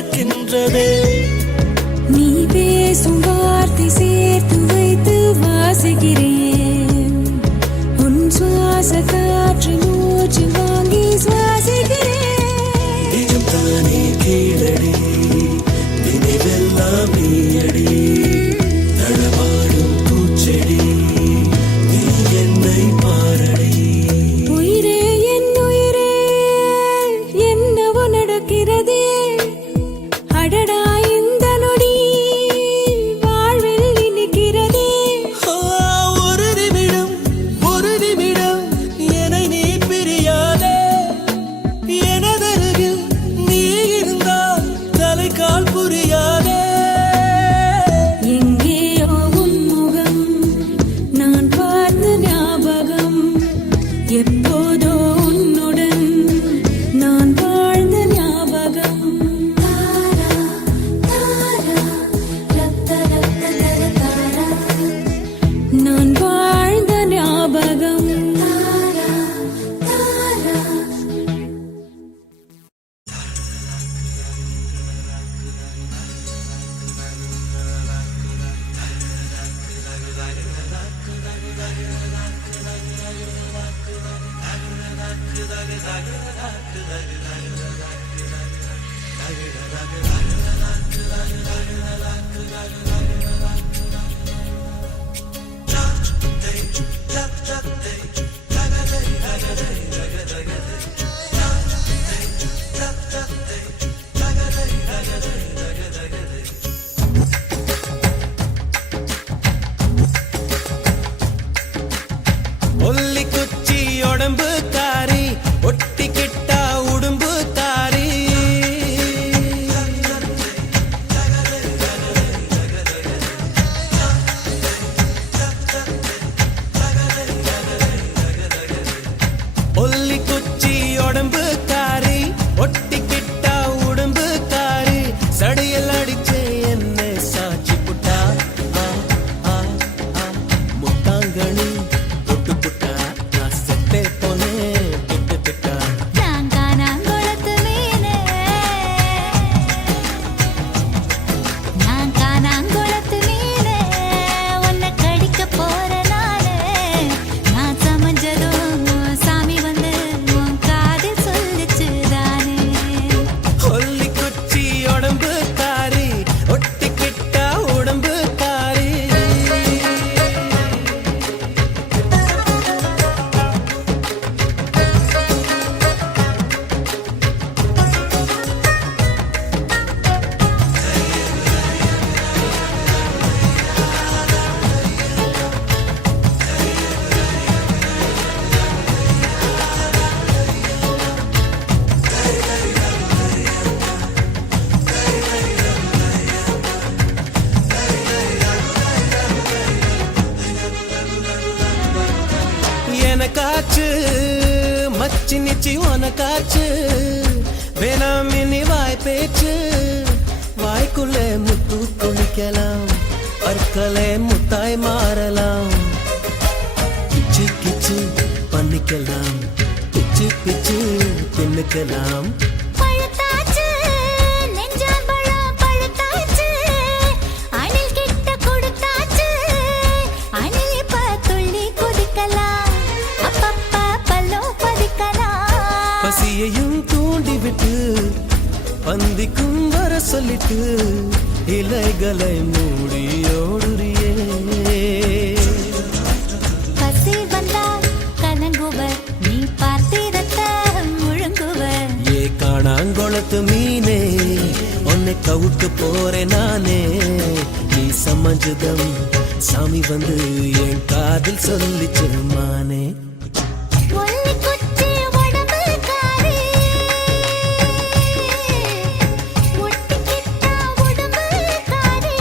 நடக்கின்றதே நீ பேசும் வார்த்தை சேர்த்து வைத்து வாசிக்கிறேன் உன் சுவாச காற்று மூச்சு வாங்கி சுவாசிக்கிறேன் நிஜம் தானே கீழடி நினைவெல்லாம் நீயடி நடமாடும் பூச்செடி நீ என்னை பாரடி உயிரே என் உயிரே என்னவோ நடக்கிறதே அடடா இந்த நொடி வாழ்வில் இனிக்கிறதே ஒரு நிமிடம் என்னை நீ பிரியாதே எனதருகில் நீ இருந்தால் தலைகால் புரியாதே எங்கேயோ உன் முகம் நான் பார்த்த ஞாபகம் எப்போதோ உன்னுடன் நான் வாழ்ந்த ஞாபகம் நான் வாழ்ந்த ஞாபகம் ஒல்லி குச்சி உடம்பு காரி ஒட்டிக்கிட்டா உடும்பு காரி ஒல்லி குச்சி உடம்பு காரி ஒட்டிக்கிட்டா உடம்பு காரி சடையல் அடிச்சே என்ன சாட்சி புட்டா முட்டாங்கணி தொட்டு புட்டா நான் செட்டே போனேன் திட்டு திட்டா நான் காணாங்குளத்து மீனே நான் காணாங்குளத்து மீனே உன்னை கடிக்க போற நானே நான் சமைஞ்சதும் சாமி வந்து உன் காதில் சொல்லிச்சு தானே ஒல்லி குச்சி உடம்பு காரி ஒட்டிக்கிட்டா உடம்பு காரி எனக்காச்சு மச்சி நிச்சி உனக்காச்சு வேணாம் இனி வாய் பேச்சு வாய்க்குள்ளே முத்து குளிக்கலாம் பற்களே முத்தாய் மாறலாம் கிச்சு கிச்சு பண்ணிக்கலாம் பிச்சு பிச்சு தின்னுக்கலாம் பழுத்தாச்சு நெஞ்சால் பழம் பழுத்தாச்சு அணில் கிட்ட கொடுத்தாச்சு அணில் இப்ப துள்ளி குதிக்கலாம் அப்பப்ப பல்லோ பதிக்கலாம் பசியையும் தூண்டிவிட்டு பந்திக்கும் வர சொல்லிட்டு இலைகளை மூடி ஓடுறியே பசி வந்தால் கலங்குவர் நீ பார்த்திரத்த முழுங்குவர் ஏ காணாங்கொளத்து மீனே உன்னை கவுட்டு போறேன் நானே நீ சமஞ்சதம் சாமி வந்து என் காதில் சொல்லிச்சு மானே ஒல்லி குச்சி உடம்பு காரி ஒட்டிக்கிட்டா உடம்பு காரி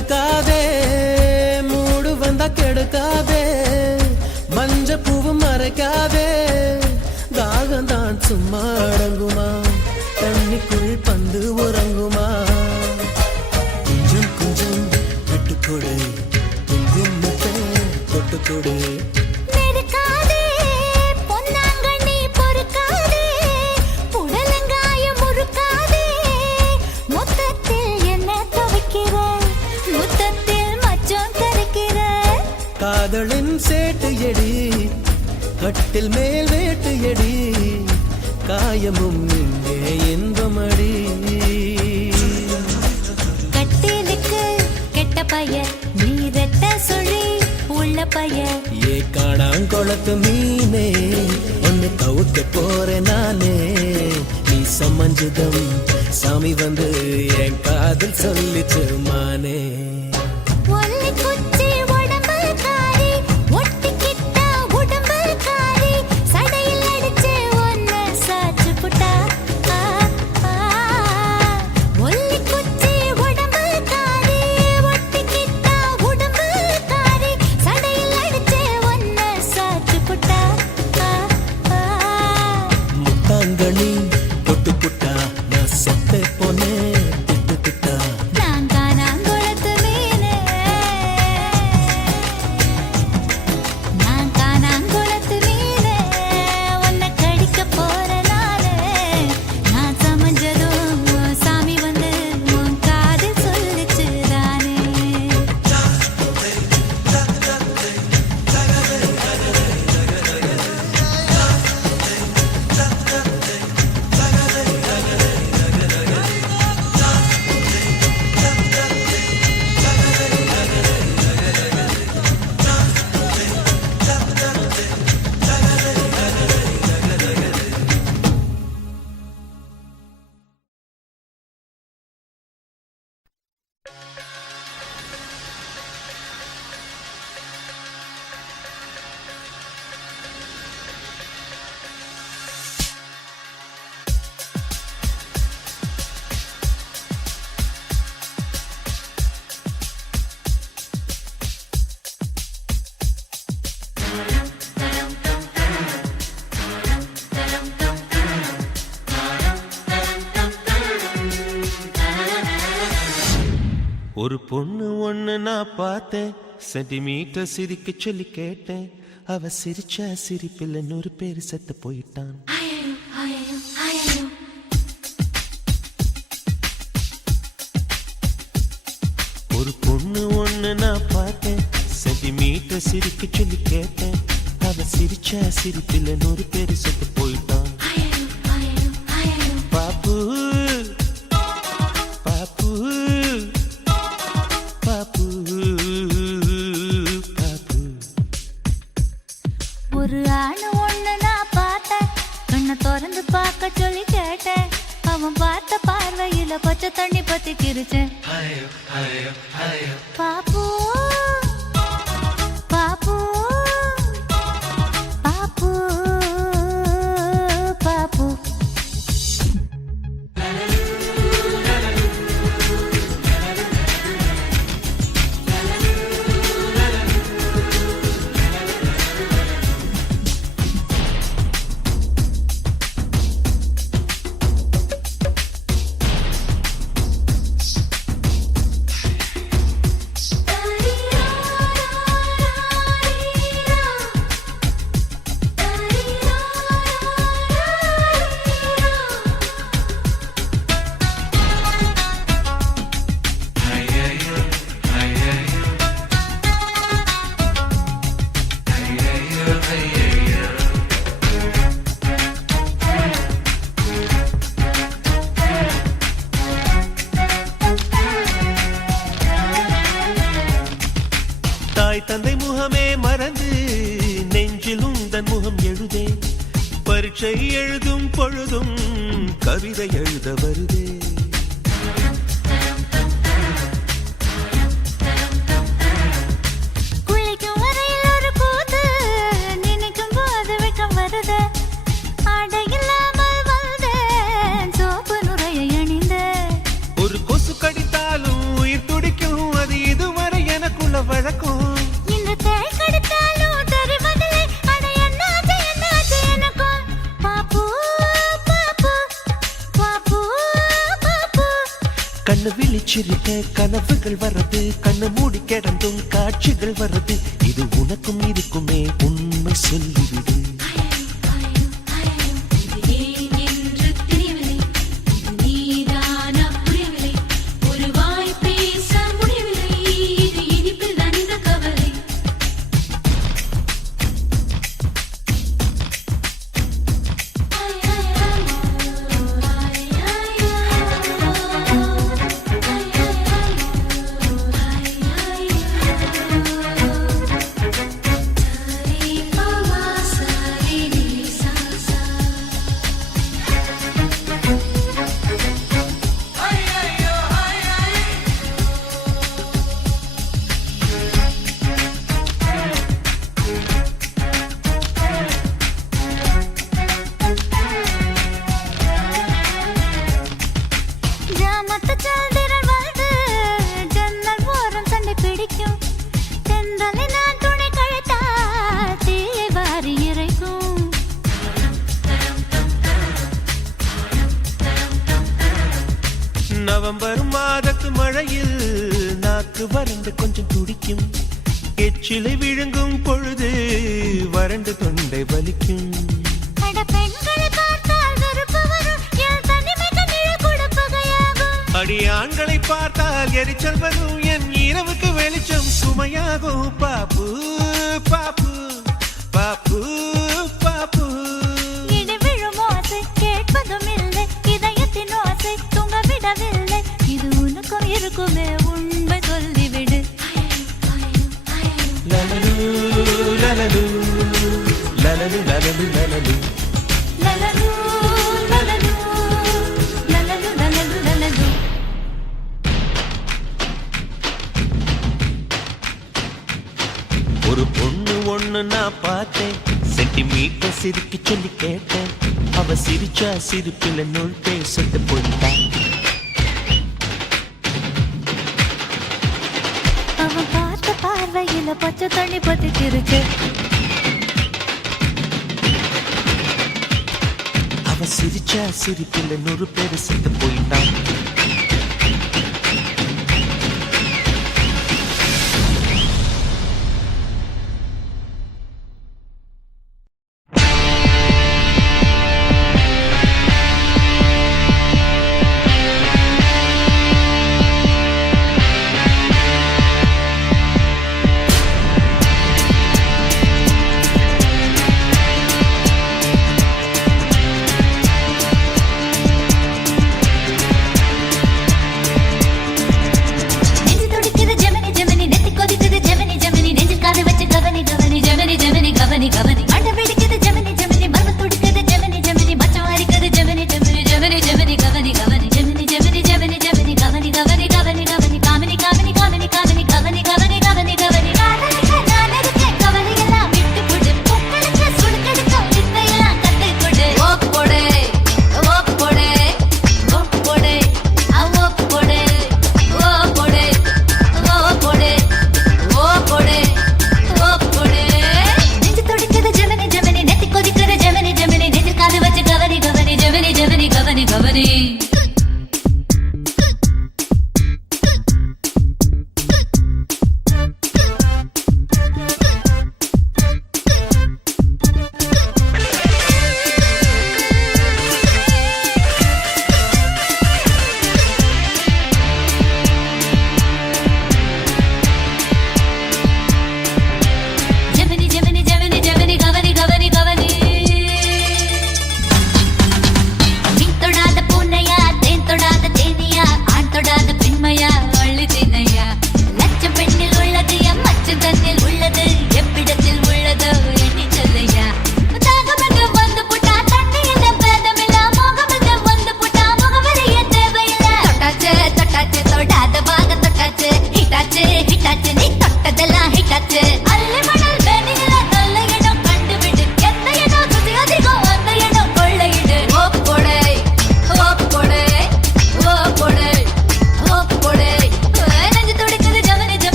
தடுக்காதே மூடு வந்தா கெடுக்காதே மஞ்ச பூவு மறைக்காதே தாகந்தான் சும்மா அடங்குமா தண்ணிக்குள் பந்து உறங்குமா கொஞ்சம் கொஞ்சம் விட்டுக்கொடு குங்குமத்தை தொட்டுக்கொடு நெருக்காதே பொன்னாங்கண்ணி பொறுக்காதே புடலங்காயம் முறுக்காதே மொத்தத்தில் என்ன துவைக்கிற முத்தத்தில் மச்சம் கரைக்கிற காதலின் சேட்டு எடி கட்டில் மேல் வேட்டு எடி காயமும் இங்கே இன்பமடி கட்டிலுக்கு கெட்ட பைய நீ ரெட்ட சொல்லி உள்ள பைய ஏ காணாங்குளத்து மீனே ஒன்னு கவுக்க போறேன் நானே நீ சமஞ்சதம் சாமி வந்து என் காதல் சொல்லிச்சு மானே ஒல்லி குச்சி உடம்பு காரி ஒட்டிக்கிட்ட உடம்பு காரி சடையில் அடிச்சு ஒன்னு சாச்சு புட்டா ஒல்லி குச்சி உடம்பு காரி ஒட்டிக்கிட்ட உடம்பு காரி சடையில் அடிச்சு ஒன்னு சாச்சு புட்டா முத்தாங்கனி தொட்டு புட்டா நான் செத்தே போனேன் திட்டு திட்டா நான் காணாங்குளத்து மீனே நான் காணாங்குளத்து மீனே உன்னை கடிக்க போற நாளே நான் சமஞ்சதும் சாமி வந்து உன் காதில் சொல்லிச்சு தானே ஒரு பொண்ணு ஒண்ணு நான் பார்த்தேன் சென்டிமீட்டர் சிரிக்க சொல்லி கேட்டேன் அவ சிரிச்ச சிரிப்பில் 100 பேர் செத்து போயிட்டான் ஒரு பொண்ணு ஒண்ணு நான் பார்த்தேன் சென்டிமீட்டர் சிரிக்க சொல்லி கேட்டேன் அவ சிரிச்ச சிரிப்பில் 100 பேர் செத்து போயிட்டான் பாப்பு பாப்பு பாப்பு பாப்பு ஒரு ஆணு ஒண்ணு நான் பார்த்தேன் கண்ணை திறந்து பார்க்க சொல்லி கேட்டேன் அவன் பார்த்த பார்வையில பச்சை தண்ணி பத்தி கிரிச்சேன் பாப்பு பாப்பு பாப்பு பாப்பு தாய் தந்தை முகமே மறந்து நெஞ்சில் உந்தன் முகம் எழுதே பரீட்சை எழுதும் பொழுதும் கவிதை எழுத வருதே குளிக்கும் வரையில் ஒரு கூத்து நினைக்கும் போது வெக்கம் வருது ஆடை இல்லாமல் வந்தேன் சோப்பு நுரையை அணிந்தேன் ஒரு கொசு கடித்தாலும் உயிர் துடிக்கும் அது சிரிக்க கனவுகள் வர்றது கண்ணு மூடி கிடந்தும் காட்சிகள் வர்றது இது உனக்கும் இருக்குமே உண்மை சொல்லிவிடு ஜாமத்து சால்திரள் வாழ்ந்து ஜன்னல் ஓரம் சண்டை பிடிக்கும் தென்றலை நான் துணை கழித்தால் தீயை வாரி இறைக்கும் நவம்பர் மாதத்து மழையில் நாக்கு வறண்டு கொஞ்சம் துடிக்கும் எச்சிலை விழுங்கும் பொழுது வறண்டு தொண்டை வலிக்கும் அட பெண்களை பார்த்தால் வெறுப்பு வரும் என் தனிமைக்கு நிழல் கொடுப்பகையாகும் அடி ஆண்களை பார்த்தால் எரிச்சல் வரும் என் இரவுக்கு வெளிச்சம் சுமையாகும் பாப்பு பாப்பு பாப்பு பாப்பு இடி விழும் ஓசை கேட்பதும் இல்லை இதயத்தின் ஓசை தூங்க விடவில்லை இது உனக்கும் இருக்குமே உண்மை சொல்லிவிடு லலலு லலலு லலலு லலலு லலலு லலலு லலலு லலலு லலலு லலலு ஒரு பொண்ணு ஒண்ணு நான் பார்த்தேன் சென்டிமீட்டர் சிரிக்க சொல்லி கேட்டேன் அவ சிரிச்சா சிரிப்பில நூல் பேசிட்டு போயிட்டான் அவன் பார்த்த பார்வையில பச்சை தண்ணி பத்திக்கிருச்சு அவ சிரிச்சா சிரிப்பில நூறு பேர் செத்து போயிட்டான்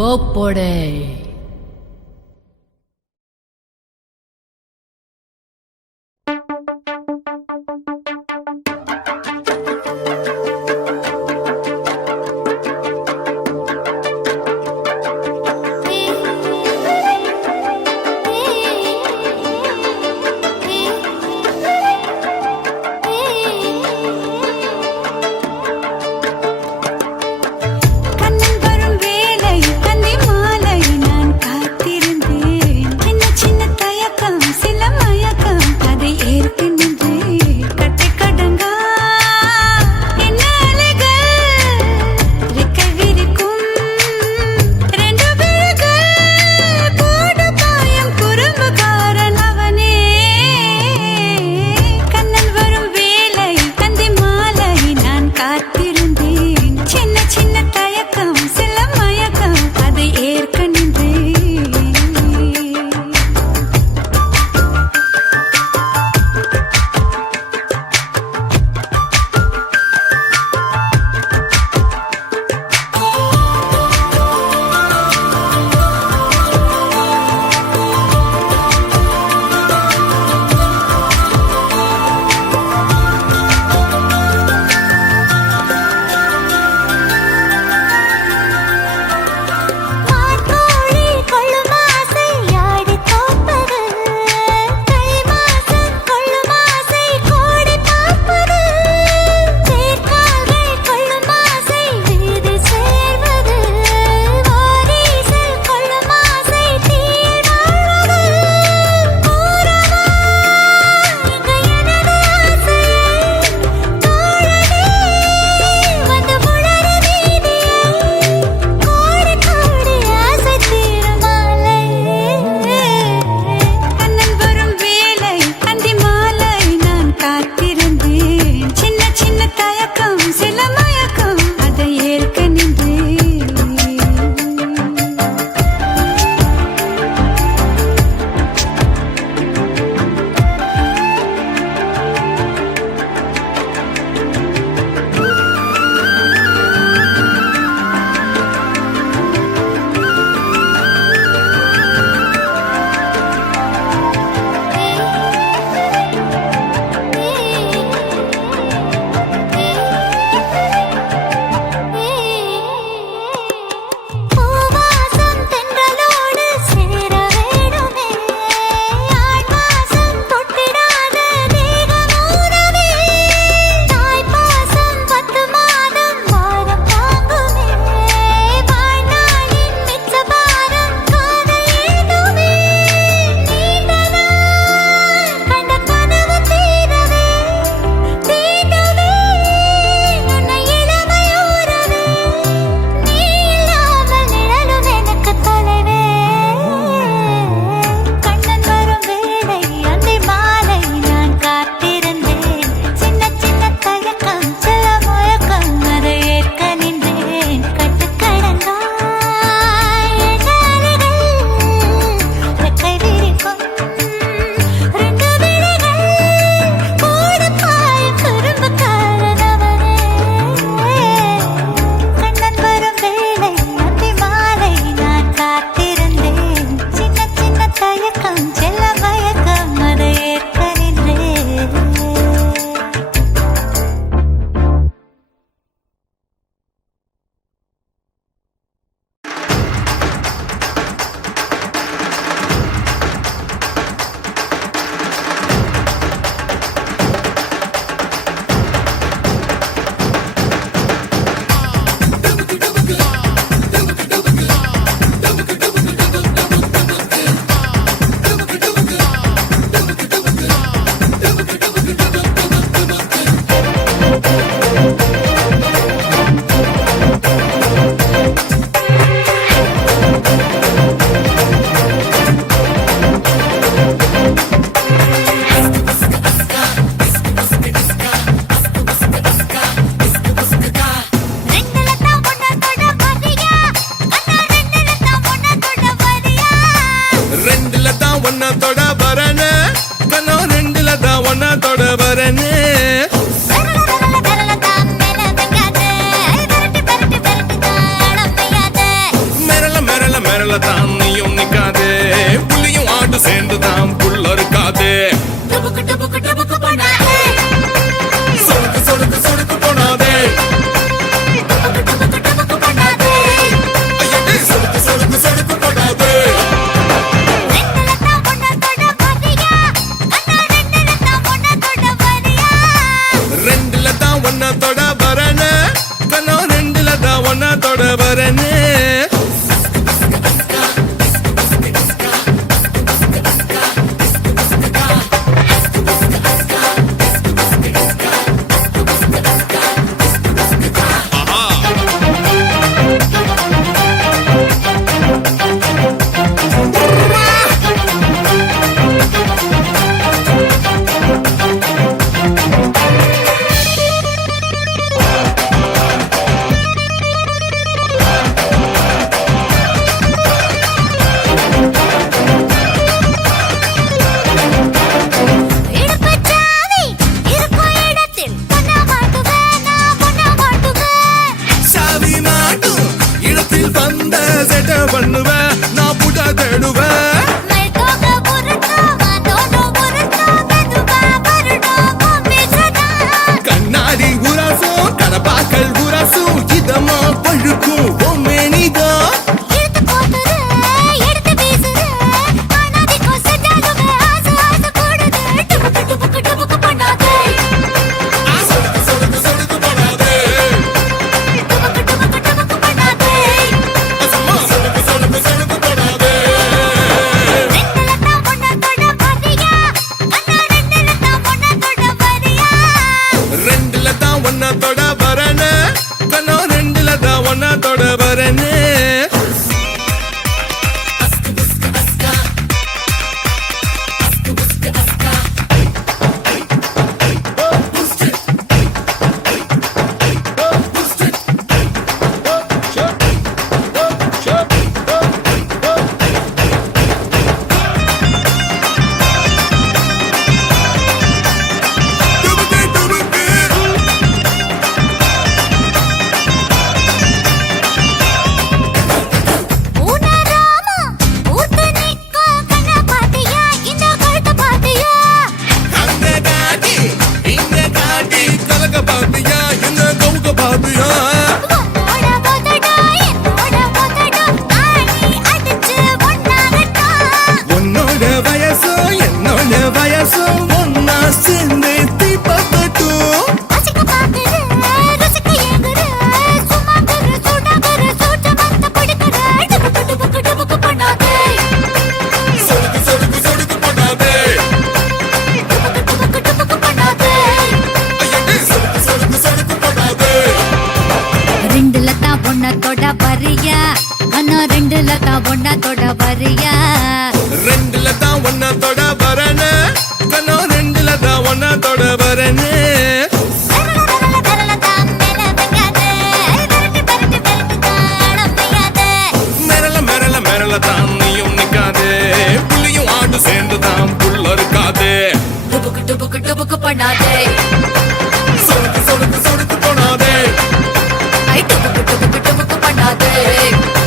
ஓப்போடே கண்ணன் வரும் வேலை கன்னி மாலை நான் மேல தான் நீயும் நிக்காதே புள்ளியும் ஆட்டு சேர்ந்து தான் புள்ள இருக்காதே டுபுக்கு டுபுக்கு டுபுக்கு பண்ணாதே சொடுக்கு சொடுக்கு சொடுக்கு போனாதே டுபுக்கு டுபுக்கு டுபுக்கு பண்ணாதே ஐயடி சொடுக்கு சொடுக்கு சொடுக்கு போனாதே ரெண்டுல தான் ஒண்ணா தொட வரியா ரெண்டுல தான் ஒன்னா தொட வரனே பண்ணுவேன் நான் புட தேடுவேன் கண்ணாடி உராசும் கனப்பாக்கள் உராசும் இதமா பழுக்கும் பொம்மேனிதான் தொட வரனே கண்ணோ ரெண்டுல தான் ஒன்னா தொட வரனே ரெண்டுல தான் ஒன்னா தொட வரனே கண்ணோ ரெண்டுல தான் ஒன்னா தொட வரனே மேரல மேரல மேரல தான் நீயும் நிக்காதே புள்ளியும் ஆட்டு சேர்ந்து தான் புள்ள இருக்காதே டுபுக்கு டுபுக்கு டுபுக்கு பண்ணாதே சொடுக்கு சொடுக்கு சொடுக்கு போனாதே டுபுக்கு டுபுக்கு டுபுக்கு பண்ணாதே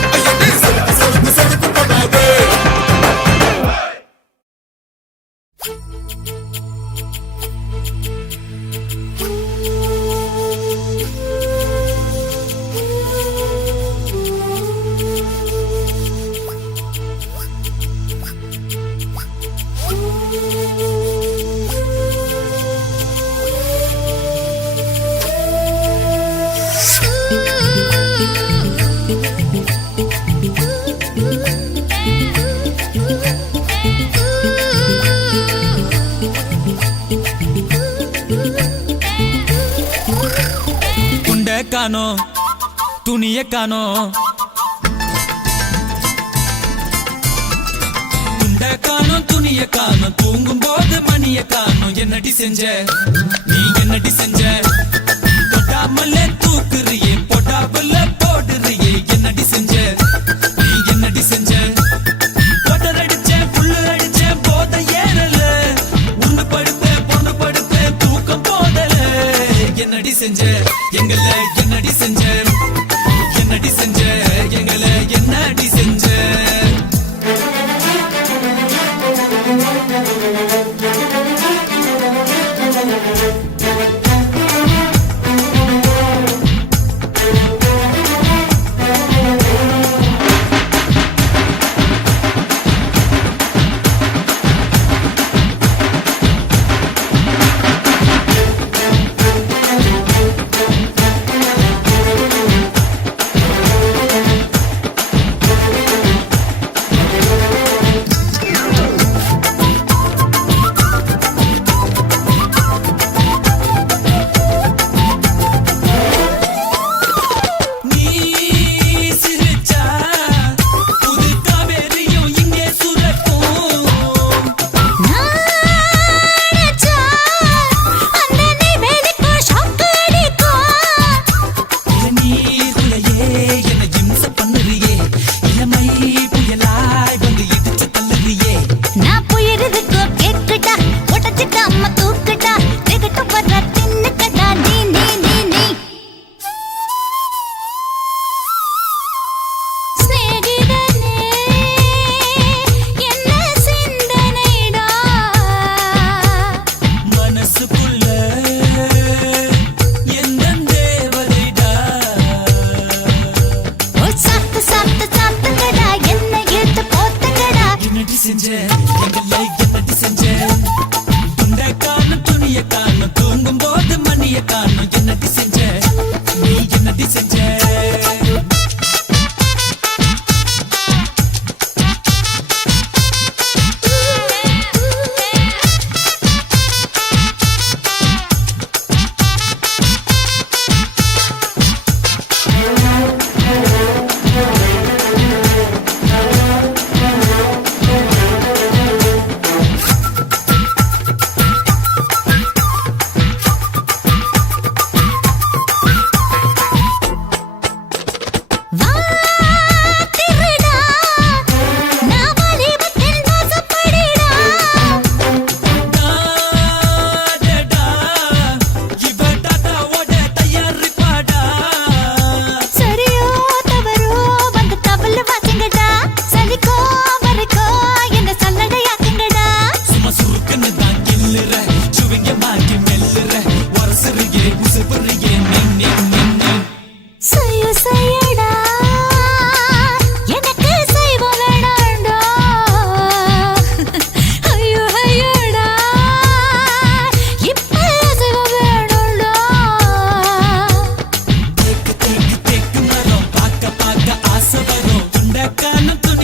ஐயடி சொடுக்கு சொடுக்கு சொடுக்கு போனாதே காணோ துணிய காணோ துண்ட காணோ துணிய காணோ தூங்கும் போது மணிய காணோ என்னடி செஞ்ச நீ என்னடி செஞ்ச தொட்டாமல்ல தூக்குறியே போட்டாமல்ல போடுறியே என்னடி செஞ்ச நீ என்னடி செஞ்ச போட்டர் அடிச்சேன் புல்லு அடிச்சேன் போத ஏறல உண்டு படுப்பேன் பொண்ணு படுப்பேன் தூக்கம் போதல என்னடி செஞ்ச எங்களை என்னடி செஞ்ச என்னடி செஞ்ச எங்களை என்னடி செஞ்ச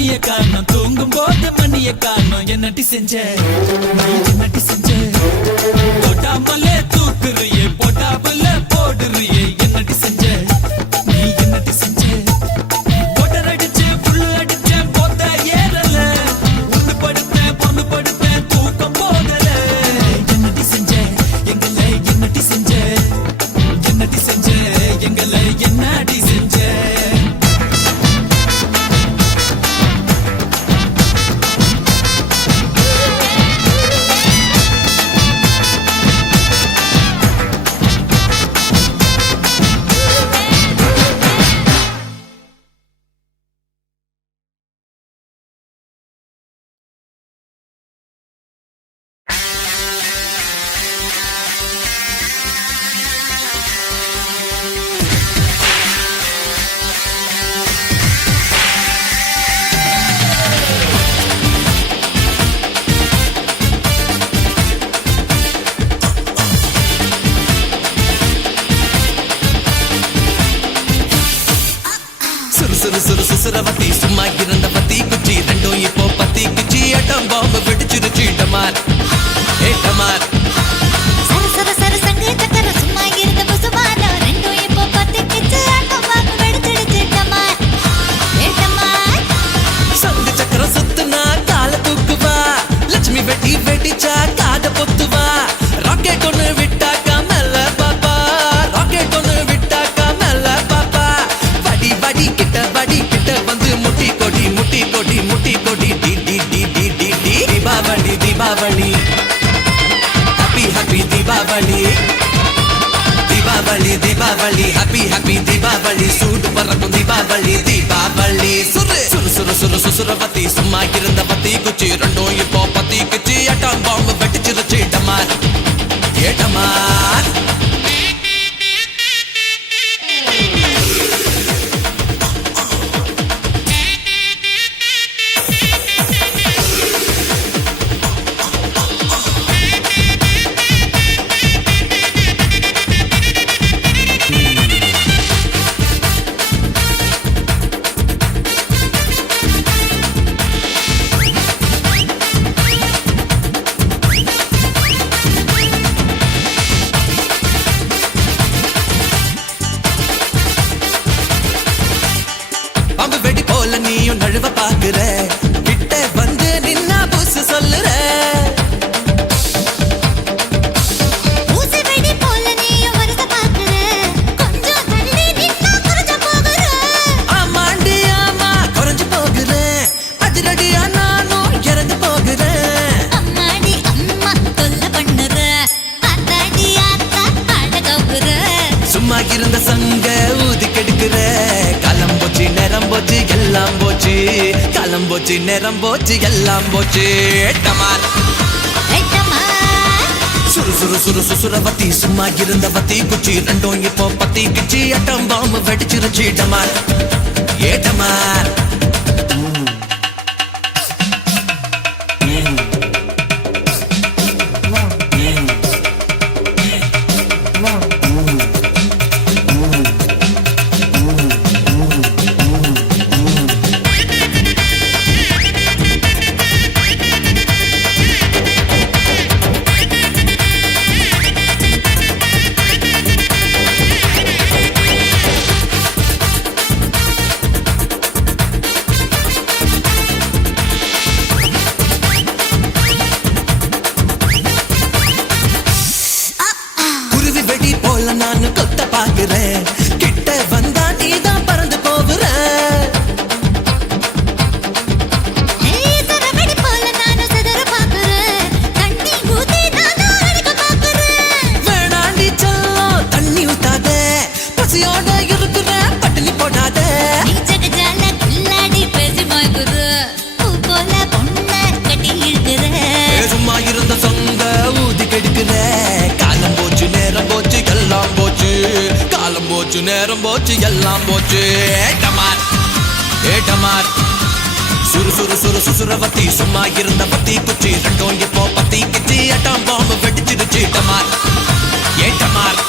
துணிய காணும் தூங்கும் போது மணிய காணும் என்னடி செஞ்ச நீ என்னடி செஞ்ச தொட்டாமலே தூக்குறியே போட்டாமல போடுறியே என்னடி செஞ்ச நீ என்னடி செஞ்ச போட்டர் அடிச்சு புல்லு அடிச்ச போத்த ஏறல ஒண்ணு படுத்த பொண்ணு படுத்த தூக்கம் போகல என்னடி செஞ்ச எங்களை என்னடி செஞ்ச என்னடி செஞ்ச எங்களை என்னடி செஞ்ச சுசுரவத்தி சும்மா இருந்த பத்தி குச்சி ரெண்டும் இப்போ பத்தி குச்சி அட்டம் பாம்பு வெடிச்சிருச்சு டமார் ஏ டமார் சர சர சர சங்கு சக்கர சும்மா இருந்த புசுமாரோ ரெண்டும் இப்போ பத்திக்கிச்சு ஆட்டம் பாம்பு வெடிச்சிடுச்சு டமார் ஏ டமார் சங்கு சக்கரம் சுத்துனா கால தூக்குவா லட்சுமி வெட்டி வெட்டிச்சா காத பொத்துவா ராக்கெட் ஒண்ணு விட்டாக்கா மேல பாப்பா ராக்கெட் ஒண்ணு விட்டாக்கா மேல பாப்பா வடி வடி கிட்ட வந்து முட்டி கொடி முட்டி கொடி முட்டி கொடி டி டி டி டி டி டி Deepavali Deepavali happy happy Deepavali Deepavali Deepavali happy happy Deepavali சூடு பறக்கும் தீபாவளி தீபாவளி சுரு சுரு சுரு சுரு சுசுரவத்தி சும்மா இருந்த பத்தி குச்சி ரெண்டும் இப்போ பத்தி குச்சி அட்டம் பாம்பு வெடிச்சிருச்சு டமார் ஏ டமார் நீயும் நழுவ பாக்குற கிட்ட வந்து நின்னா புசு சொல்லுற ஊசி வெடி போல நீயும் வருத பாக்குற கொஞ்சம் தள்ளி நின்னா குறைஞ்ச போகுற ஆமாண்டி ஆமா குறைஞ்சு போகுறேன் அதிரடியா நானும் இறந்து போகுறேன் அம்மாடி அம்மா தொல்ல பண்ணுற ஆத்தாடி ஆத்தா ஆட கவுக்குற சும்மா இருந்த சங்க ஊதி கெடுக்கிற காலம் போச்சு நேரம் போச்சு எல்லாம் போச்சு காலம் போச்சு நேரம் போச்சு எல்லாம் போச்சு டமார் சுரு சுரு சுரு சுசுரவத்தி சும்மா இருந்த வத்தி குச்சி ரெண்டும் இப்போ பத்தி குச்சி அட்டம் பாம்பு வெடிச்சிருச்சு டமார் ஏ டமார் கிட்ட வந்தா நீதான் பறந்து போகுற வேணாண்டி செல்லம் தண்ணி ஊத்தாத பசியோட இருக்கிற பட்டினி போடாத சும்மா இருந்த சொந்த ஊதி கெடுக்கிற காலம் போச்சு நேரம் போச்சு எல்லாம் போச்சு காலம் போச்சு நேரம் போச்சு எல்லாம் போச்சு டமார் ஏ டமார் சுரு சுரு சுரு சுசுரவத்தி சும்மா இருந்த பத்தி குச்சி ரெண்டும் இப்போ பத்தி கிச்சி அட்டம் பாம்பு வெடிச்சிருச்சு டமார் ஏ டமார்